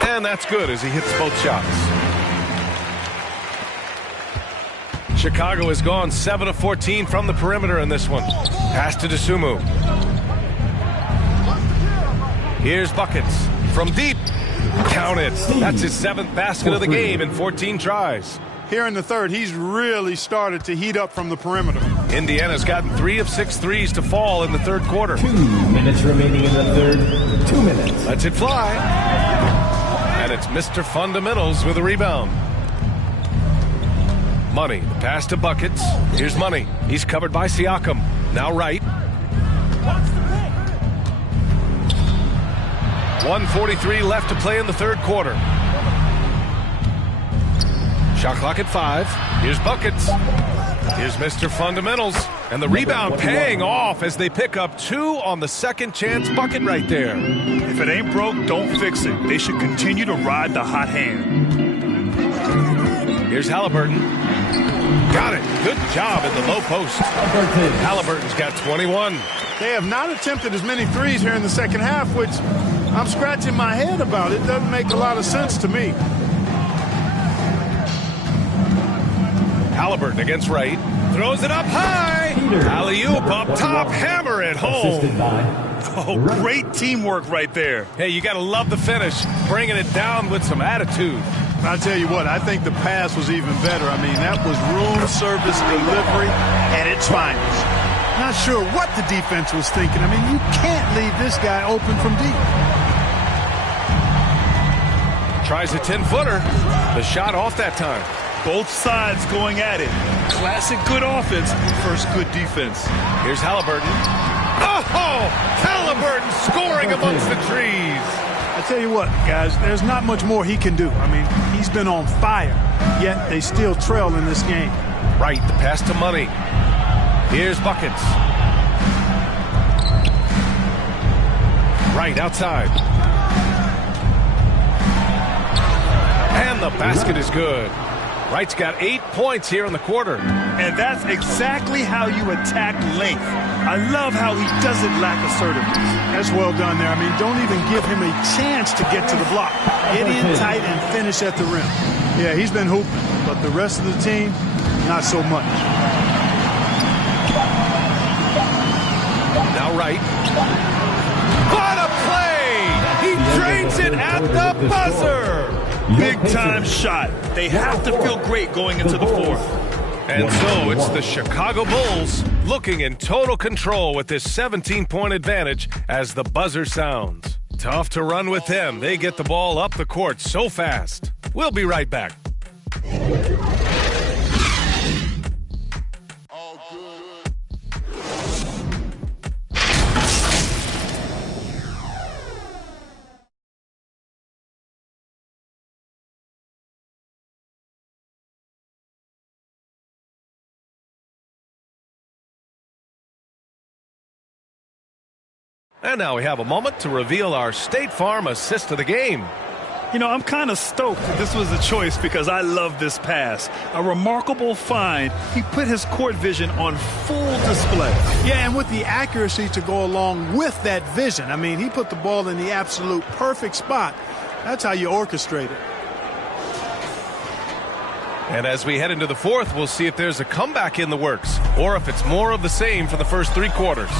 And that's good as he hits both shots. Chicago has gone 7 of 14 from the perimeter in this one. Pass to Dosunmu. Here's buckets from deep. Count it. That's his 7th basket of the game in 14 tries. Here in the third, he's really started to heat up from the perimeter. Indiana's gotten 3 of 6 threes to fall in the third quarter. 2 minutes remaining in the third. 2 minutes. Lets it fly. And it's Mr. Fundamentals with a rebound. Money, the pass to buckets. Here's Money. He's covered by Siakam. Now right. 1:43 left to play in the third quarter. Shot clock at 5. Here's buckets. Here's Mr. Fundamentals. And the rebound paying off as they pick up 2 on the second chance bucket right there. If it ain't broke, don't fix it. They should continue to ride the hot hand. Here's Halliburton. Got it. Good job in the low post. Halliburton's got 21. They have not attempted as many threes here in the second half, which I'm scratching my head about. It doesn't make a lot of sense to me. Halliburton against Wright. Throws it up high. Alley-oop up top. Hammer it home. Oh, great teamwork right there. Hey, you got to love the finish. Bringing it down with some attitude. I'll tell you what, I think the pass was even better. I mean, that was room service delivery at its finest. Not sure what the defense was thinking. I mean, you can't leave this guy open from deep. Tries a 10-footer. The shot off that time. Both sides going at it. Classic good offense versus good defense. Here's Halliburton. Oh! Halliburton scoring amongst the trees. I tell you what, guys, there's not much more he can do. I mean, he's been on fire, yet they still trail in this game. Right, the pass to Money. Here's buckets. Right, outside. And the basket is good. Wright's got 8 points here in the quarter. And that's exactly how you attack length. I love how he doesn't lack assertiveness. That's well done there. I mean, don't even give him a chance to get to the block. Get in tight and finish at the rim. Yeah, he's been hooping, but the rest of the team, not so much. Now Wright. What a play! He drains it at the buzzer. Big-time shot. They have to feel great going into the fourth. And so it's the Chicago Bulls looking in total control with this 17-point advantage as the buzzer sounds. Tough to run with them. They get the ball up the court so fast. We'll be right back. And now we have a moment to reveal our State Farm assist of the game. You know, I'm kind of stoked that this was a choice because I love this pass. A remarkable find. He put his court vision on full display. Yeah, and with the accuracy to go along with that vision. I mean, he put the ball in the absolute perfect spot. That's how you orchestrate it. And as we head into the fourth, we'll see if there's a comeback in the works or if it's more of the same for the first three quarters.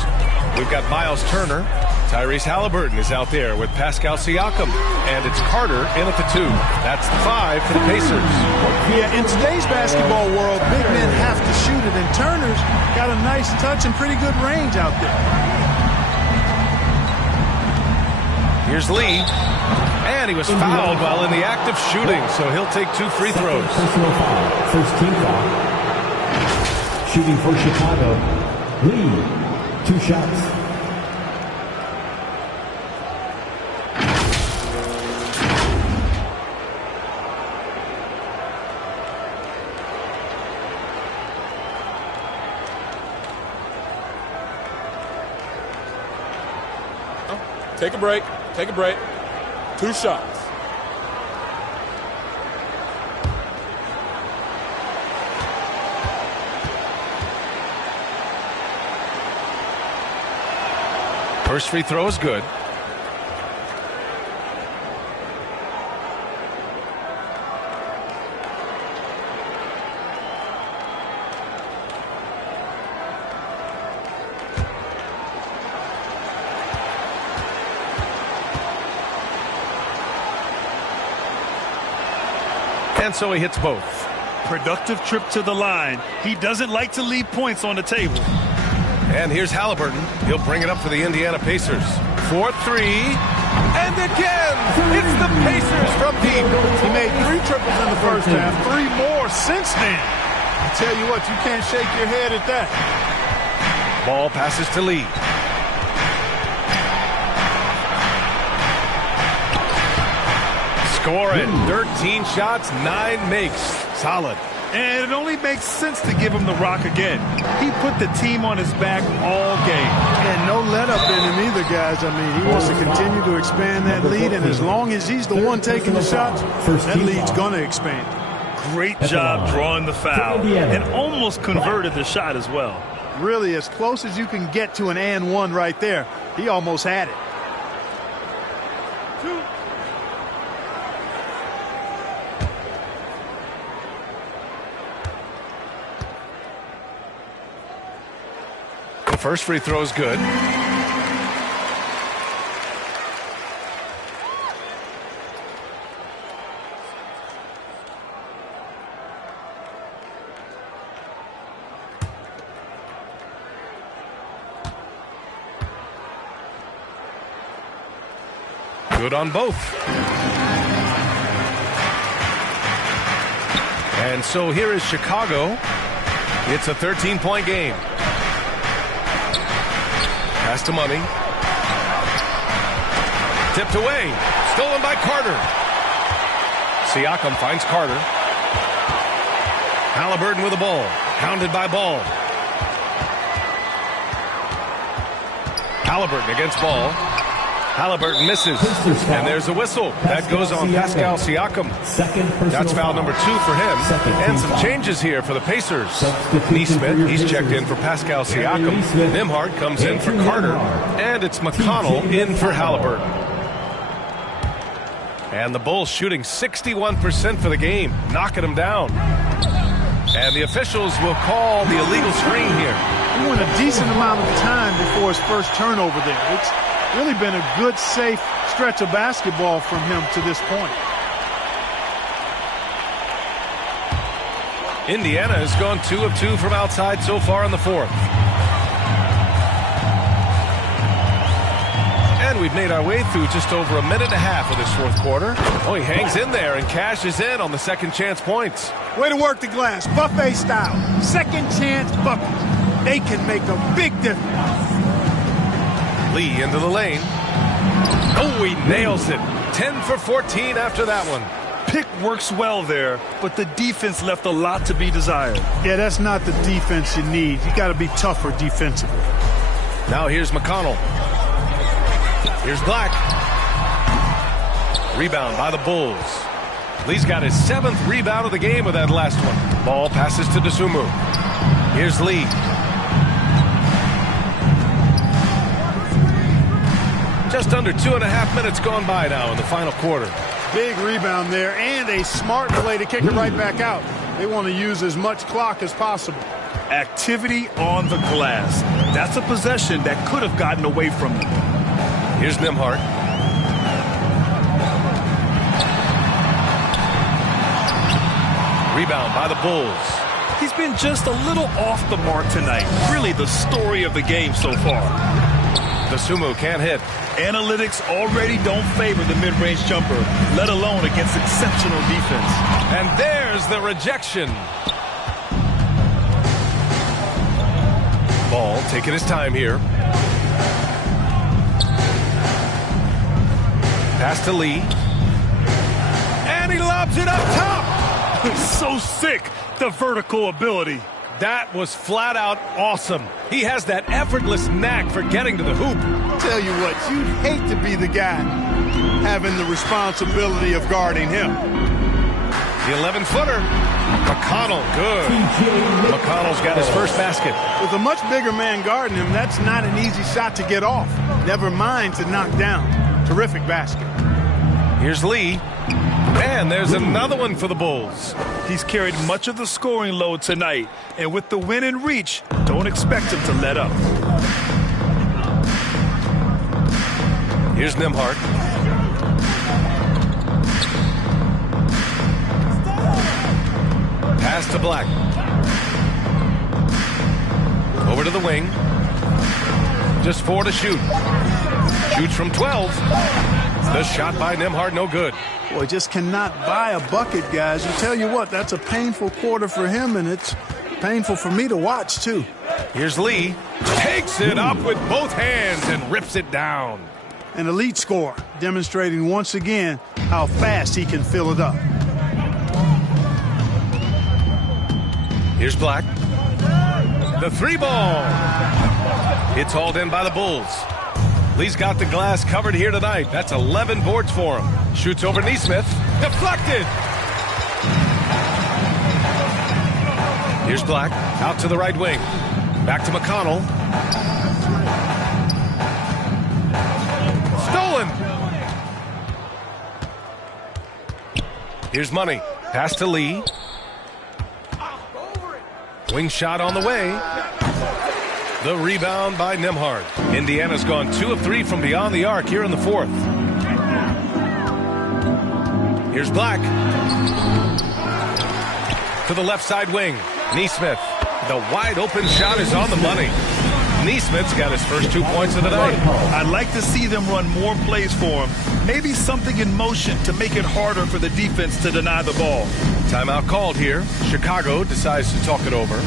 We've got Miles Turner. Tyrese Halliburton is out there with Pascal Siakam. And it's Carter in at the 2. That's the 5 for the Pacers. Yeah, in today's basketball world, big men have to shoot it. And Turner's got a nice touch and pretty good range out there. Here's Lee. And he was fouled while in the act of shooting, so he'll take 2 free throws. Personal foul. First team foul. Shooting for Chicago. Lee. 2 shots. Take a break. Take a break. 2 shots. First free throw is good. And so he hits both. Productive trip to the line. He doesn't like to leave points on the table. And here's Halliburton. He'll bring it up for the Indiana Pacers. 4-3. And again, it's the Pacers from deep. He made 3 triples in the first half, 3 more since then. I tell you what, you can't shake your head at that. Ball passes to Lee. Scoring. 13 shots, 9 makes. Solid. And it only makes sense to give him the rock again. He put the team on his back all game. And no let up in him either, guys. I mean, he wants to continue to expand that lead, and as long as he's the one taking the shots, that lead's going to expand. Great job drawing the foul and almost converted the shot as well. Really, as close as you can get to an and one right there. He almost had it. First free throw is good. Good on both. And so here is Chicago. It's a 13-point game. Pass to Money. Tipped away. Stolen by Carter. Siakam finds Carter. Halliburton with the ball. Pounded by Ball. Halliburton against Ball. Halliburton misses. And there's a whistle. That goes on Pascal Siakam. That's foul number 2 for him. And some changes here for the Pacers. Neesmith, he's checked in for Pascal Siakam. Nembhard comes in for Carter. And it's McConnell in for Halliburton. And the Bulls shooting 61% for the game, knocking them down. And the officials will call the illegal screen here. He went a decent amount of time before his first turnover there. Really been a good, safe stretch of basketball from him to this point. Indiana has gone 2 of 2 from outside so far in the fourth. And we've made our way through just over a minute and a half of this fourth quarter. Oh, he hangs in there and cashes in on the second chance points. Way to work the glass, buffet style. Second chance buckets. They can make a big difference. Lee into the lane. Oh, he nails it. 10 for 14 after that one. Pick works well there, but the defense left a lot to be desired. Yeah, that's not the defense you need. You got to be tougher defensively. Now here's McConnell. Here's Black. Rebound by the Bulls. Lee's got his 7th rebound of the game with that last one. Ball passes to Dosunmu. Here's Lee. Just under 2.5 minutes gone by now in the final quarter. Big rebound there and a smart play to kick it right back out. They want to use as much clock as possible. Activity on the glass. That's a possession that could have gotten away from them. Here's Nembhard. Rebound by the Bulls. He's been just a little off the mark tonight. Really the story of the game so far. Dosunmu can't hit. Analytics already don't favor the mid-range jumper, let alone against exceptional defense. And there's the rejection. Ball taking his time here. Pass to Lee. And he lobs it up top. So sick, the vertical ability. That was flat out awesome. He has that effortless knack for getting to the hoop. Tell you what, you'd hate to be the guy having the responsibility of guarding him. The 11-footer. McConnell, good. McConnell's got his first basket. With a much bigger man guarding him, that's not an easy shot to get off. Never mind to knock down. Terrific basket. Here's Lee. And there's another one for the Bulls. He's carried much of the scoring load tonight. And with the win in reach, don't expect him to let up. Here's Nembhard. Pass to Black. Over to the wing. Just 4 to shoot. Shoots from 12. The shot by Nembhard, no good. Boy, just cannot buy a bucket, guys. And tell you what, that's a painful quarter for him, and it's painful for me to watch, too. Here's Lee. Takes it up with both hands and rips it down. An elite scorer, demonstrating once again how fast he can fill it up. Here's Black. The 3-ball. It's hauled in by the Bulls. Lee's got the glass covered here tonight. That's 11 boards for him. Shoots over Nesmith. Deflected. Here's Black. Out to the right wing. Back to McConnell. Stolen. Here's Money. Pass to Lee. Wing shot on the way. The rebound by Nembhard. Indiana's gone 2 of 3 from beyond the arc here in the fourth. Here's Black. To the left side wing. Nesmith. The wide open shot is on the money. Nesmith's got his first 2 points of the night. I'd like to see them run more plays for him. Maybe something in motion to make it harder for the defense to deny the ball. Timeout called here. Chicago decides to talk it over.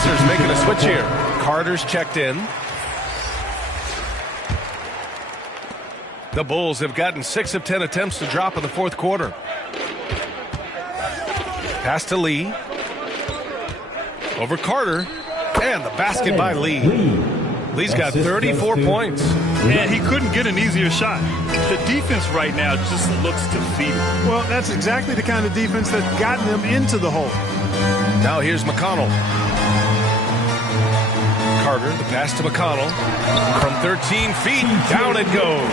Pacers making a switch here. Carter's checked in. The Bulls have gotten 6 of 10 attempts to drop in the fourth quarter. Pass to Lee. Over Carter. And the basket by Lee. Lee's got 34 points. And he couldn't get an easier shot. The defense right now just looks defeated. Well, that's exactly the kind of defense that's gotten them into the hole. Now here's McConnell. Carter, the pass to McConnell. From 13 feet, down it goes.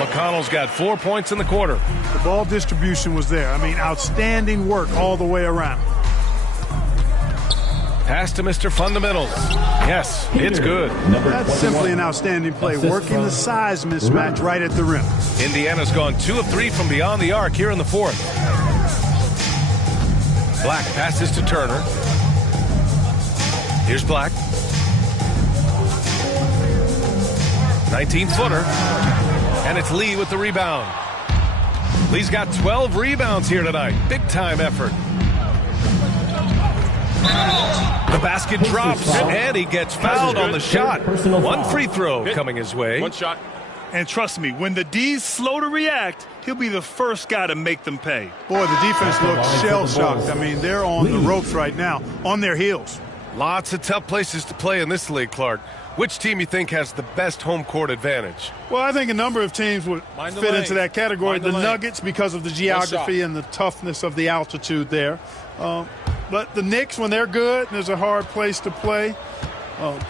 McConnell's got 4 points in the quarter. The ball distribution was there. I mean, outstanding work all the way around. Pass to Mr. Fundamentals. Yes, it's good. That's simply an outstanding play, working the size mismatch right at the rim. Indiana's gone 2 of 3 from beyond the arc here in the fourth. Black passes to Turner. Here's Black. 19-footer. And it's Lee with the rebound. Lee's got 12 rebounds here tonight. Big-time effort. The basket drops, and he gets fouled on the shot. One free throw coming his way. One shot. And trust me, when the D's slow to react, he'll be the first guy to make them pay. Boy, the defense looks shell-shocked. I mean, they're on the ropes right now, on their heels. Lots of tough places to play in this league, Clark. Which team you think has the best home court advantage? Well, I think a number of teams would fit into that category. The Nuggets, because of the geography and the toughness of the altitude there. But the Knicks, when they're good, there's a hard place to play.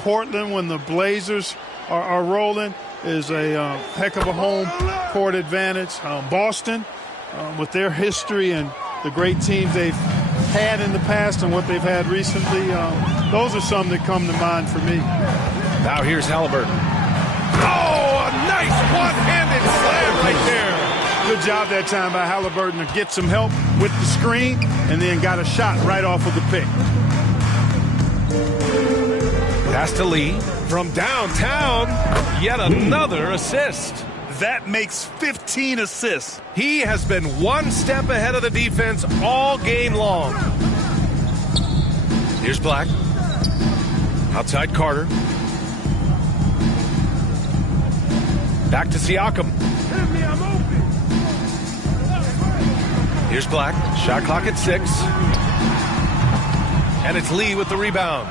Portland, when the Blazers are rolling, is a heck of a home court advantage. Boston, with their history and the great teams they've had in the past and what they've had recently, those are some that come to mind for me. Now here's Halliburton. Oh, a nice one-handed slam right there. Good job that time by Halliburton to get some help with the screen and then got a shot right off of the pick. Pass to Lee from downtown. Yet another assist. That makes 15 assists. He has been one step ahead of the defense all game long. Here's Black. Outside Carter. Back to Siakam. Here's Black. Shot clock at 6. And it's Lee with the rebound.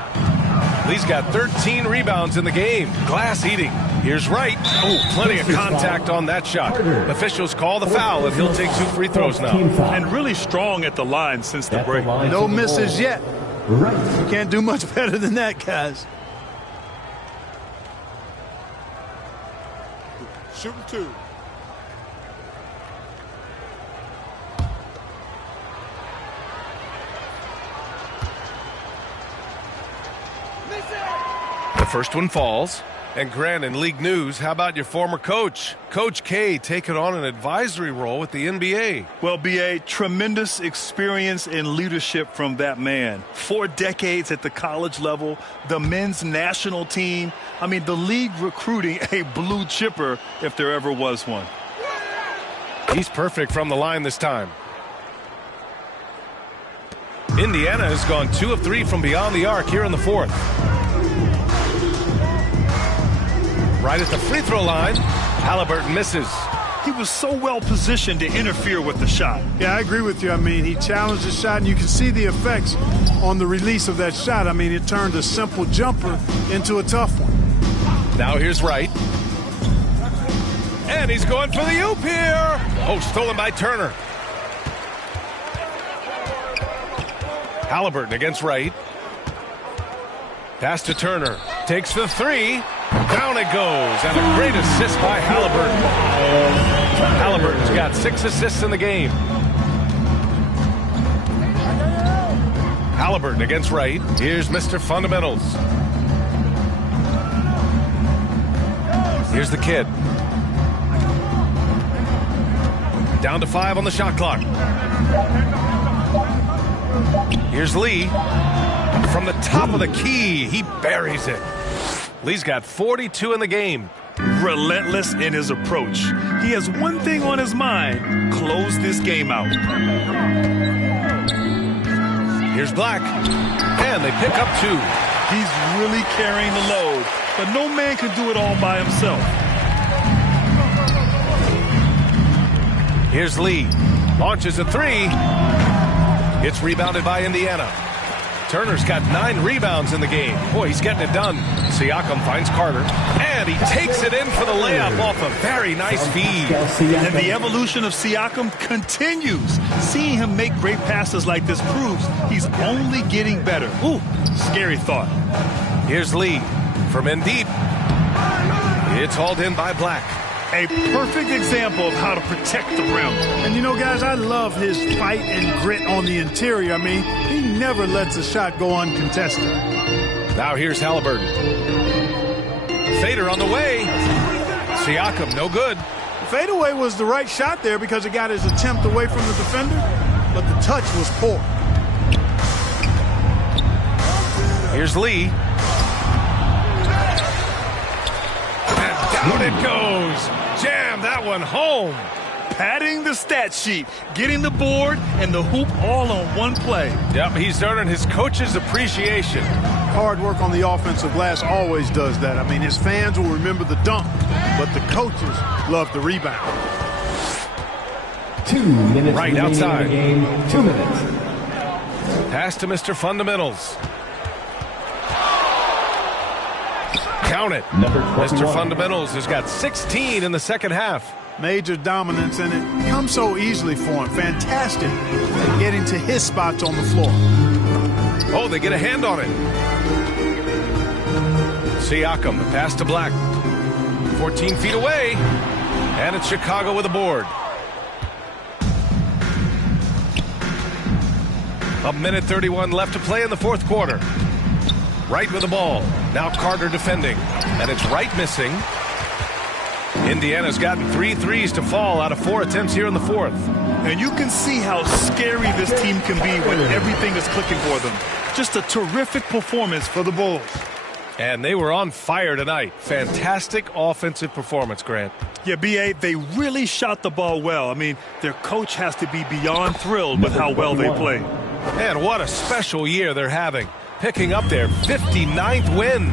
Lee's got 13 rebounds in the game. Glass eating. Here's Wright. Oh, plenty of contact on that shot. Officials call the foul, and he'll take 2 free throws now. And really strong at the line since the break. No misses yet. You can't do much better than that, guys. Shooting 2. The first one falls. And Grant, in league news, how about your former coach? Coach K taking on an advisory role with the NBA. Well, B.A., tremendous experience and leadership from that man. 4 decades at the college level, the men's national team. I mean, the league recruiting a blue chipper if there ever was one. He's perfect from the line this time. Indiana has gone 2 of 3 from beyond the arc here in the fourth. Right at the free throw line, Halliburton misses. He was so well positioned to interfere with the shot. Yeah, I agree with you. I mean, he challenged the shot, and you can see the effects on the release of that shot. I mean, it turned a simple jumper into a tough one. Now here's Wright. And he's going for the oop here. Oh, stolen by Turner. Halliburton against Wright. Pass to Turner. Takes the 3. Down it goes. And a great assist by Halliburton. Halliburton's got 6 assists in the game. Halliburton against Wright. Here's Mr. Fundamentals. Here's the kid. Down to 5 on the shot clock. Here's Lee. From the top of the key, he buries it. Lee's got 42 in the game. Relentless in his approach. He has one thing on his mind: close this game out. Here's Black. And they pick up 2. He's really carrying the load, but no man can do it all by himself. Here's Lee. Launches a 3. It's rebounded by Indiana. Turner's got 9 rebounds in the game. Boy, he's getting it done. Siakam finds Carter, and he takes it in for the layup off a very nice feed. And the evolution of Siakam continues. Seeing him make great passes like this proves he's only getting better. Ooh, scary thought. Here's Lee from in deep. It's hauled in by Black. A perfect example of how to protect the rim. And you know, guys, I love his fight and grit on the interior. I mean, he never lets a shot go uncontested. Now here's Halliburton. Fader on the way. Siakam, no good. Fadeaway was the right shot there because it got his attempt away from the defender, but the touch was poor. Here's Lee. And down it goes. Jam that one home. Padding the stat sheet, getting the board and the hoop all on one play. Yep, he's earning his coach's appreciation. Hard work on the offensive glass always does that. I mean, his fans will remember the dunk, but the coaches love the rebound. 2 minutes right outside. In the game. 2 minutes. Pass to Mr. Fundamentals. Count it. Mr. Fundamentals has got 16 in the second half. Major dominance, and it comes so easily for him. Fantastic at getting to his spots on the floor. Oh, they get a hand on it. Siakam, the pass to Black. 14 feet away, and it's Chicago with a board. A minute 31 left to play in the fourth quarter. Wright with the ball. Now Carter defending, and it's Wright missing. Indiana's gotten 3 threes to fall out of 4 attempts here in the fourth. And you can see how scary this team can be when everything is clicking for them. Just a terrific performance for the Bulls. And they were on fire tonight. Fantastic offensive performance, Grant. Yeah, B.A., they really shot the ball well. I mean, their coach has to be beyond thrilled with how well they played. And what a special year they're having, picking up their 59th win.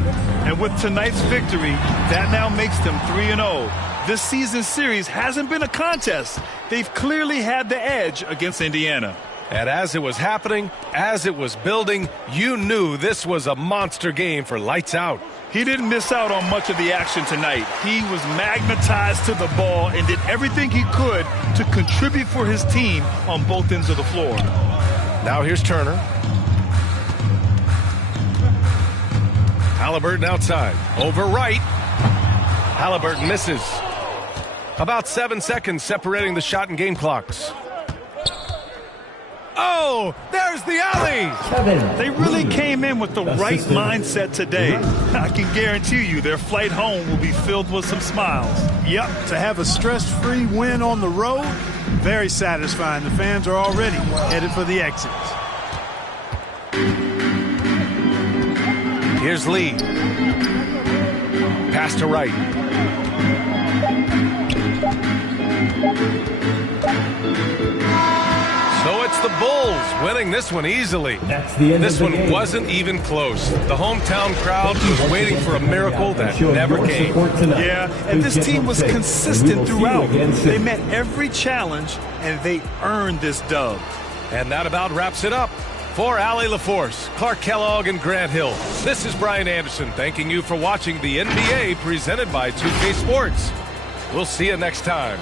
And with tonight's victory, that now makes them 3-0. This season's series hasn't been a contest. They've clearly had the edge against Indiana. And as it was happening, as it was building, you knew this was a monster game for Lights Out. He didn't miss out on much of the action tonight. He was magnetized to the ball and did everything he could to contribute for his team on both ends of the floor. Now here's Turner. Halliburton outside. Over Wright. Halliburton misses. About 7 seconds separating the shot and game clocks. Oh, there's the alley! They really came in with the right mindset today. I can guarantee you their flight home will be filled with some smiles. Yep, to have a stress-free win on the road, very satisfying. The fans are already headed for the exits. Here's Lee. Pass to Wright. So it's the Bulls winning this one easily. This one wasn't even close. The hometown crowd was waiting for a miracle that never came. Yeah, and this team was consistent throughout. They met every challenge, and they earned this dub. And that about wraps it up. For Allie LaForce, Clark Kellogg, and Grant Hill, this is Brian Anderson thanking you for watching the NBA presented by 2K Sports. We'll see you next time.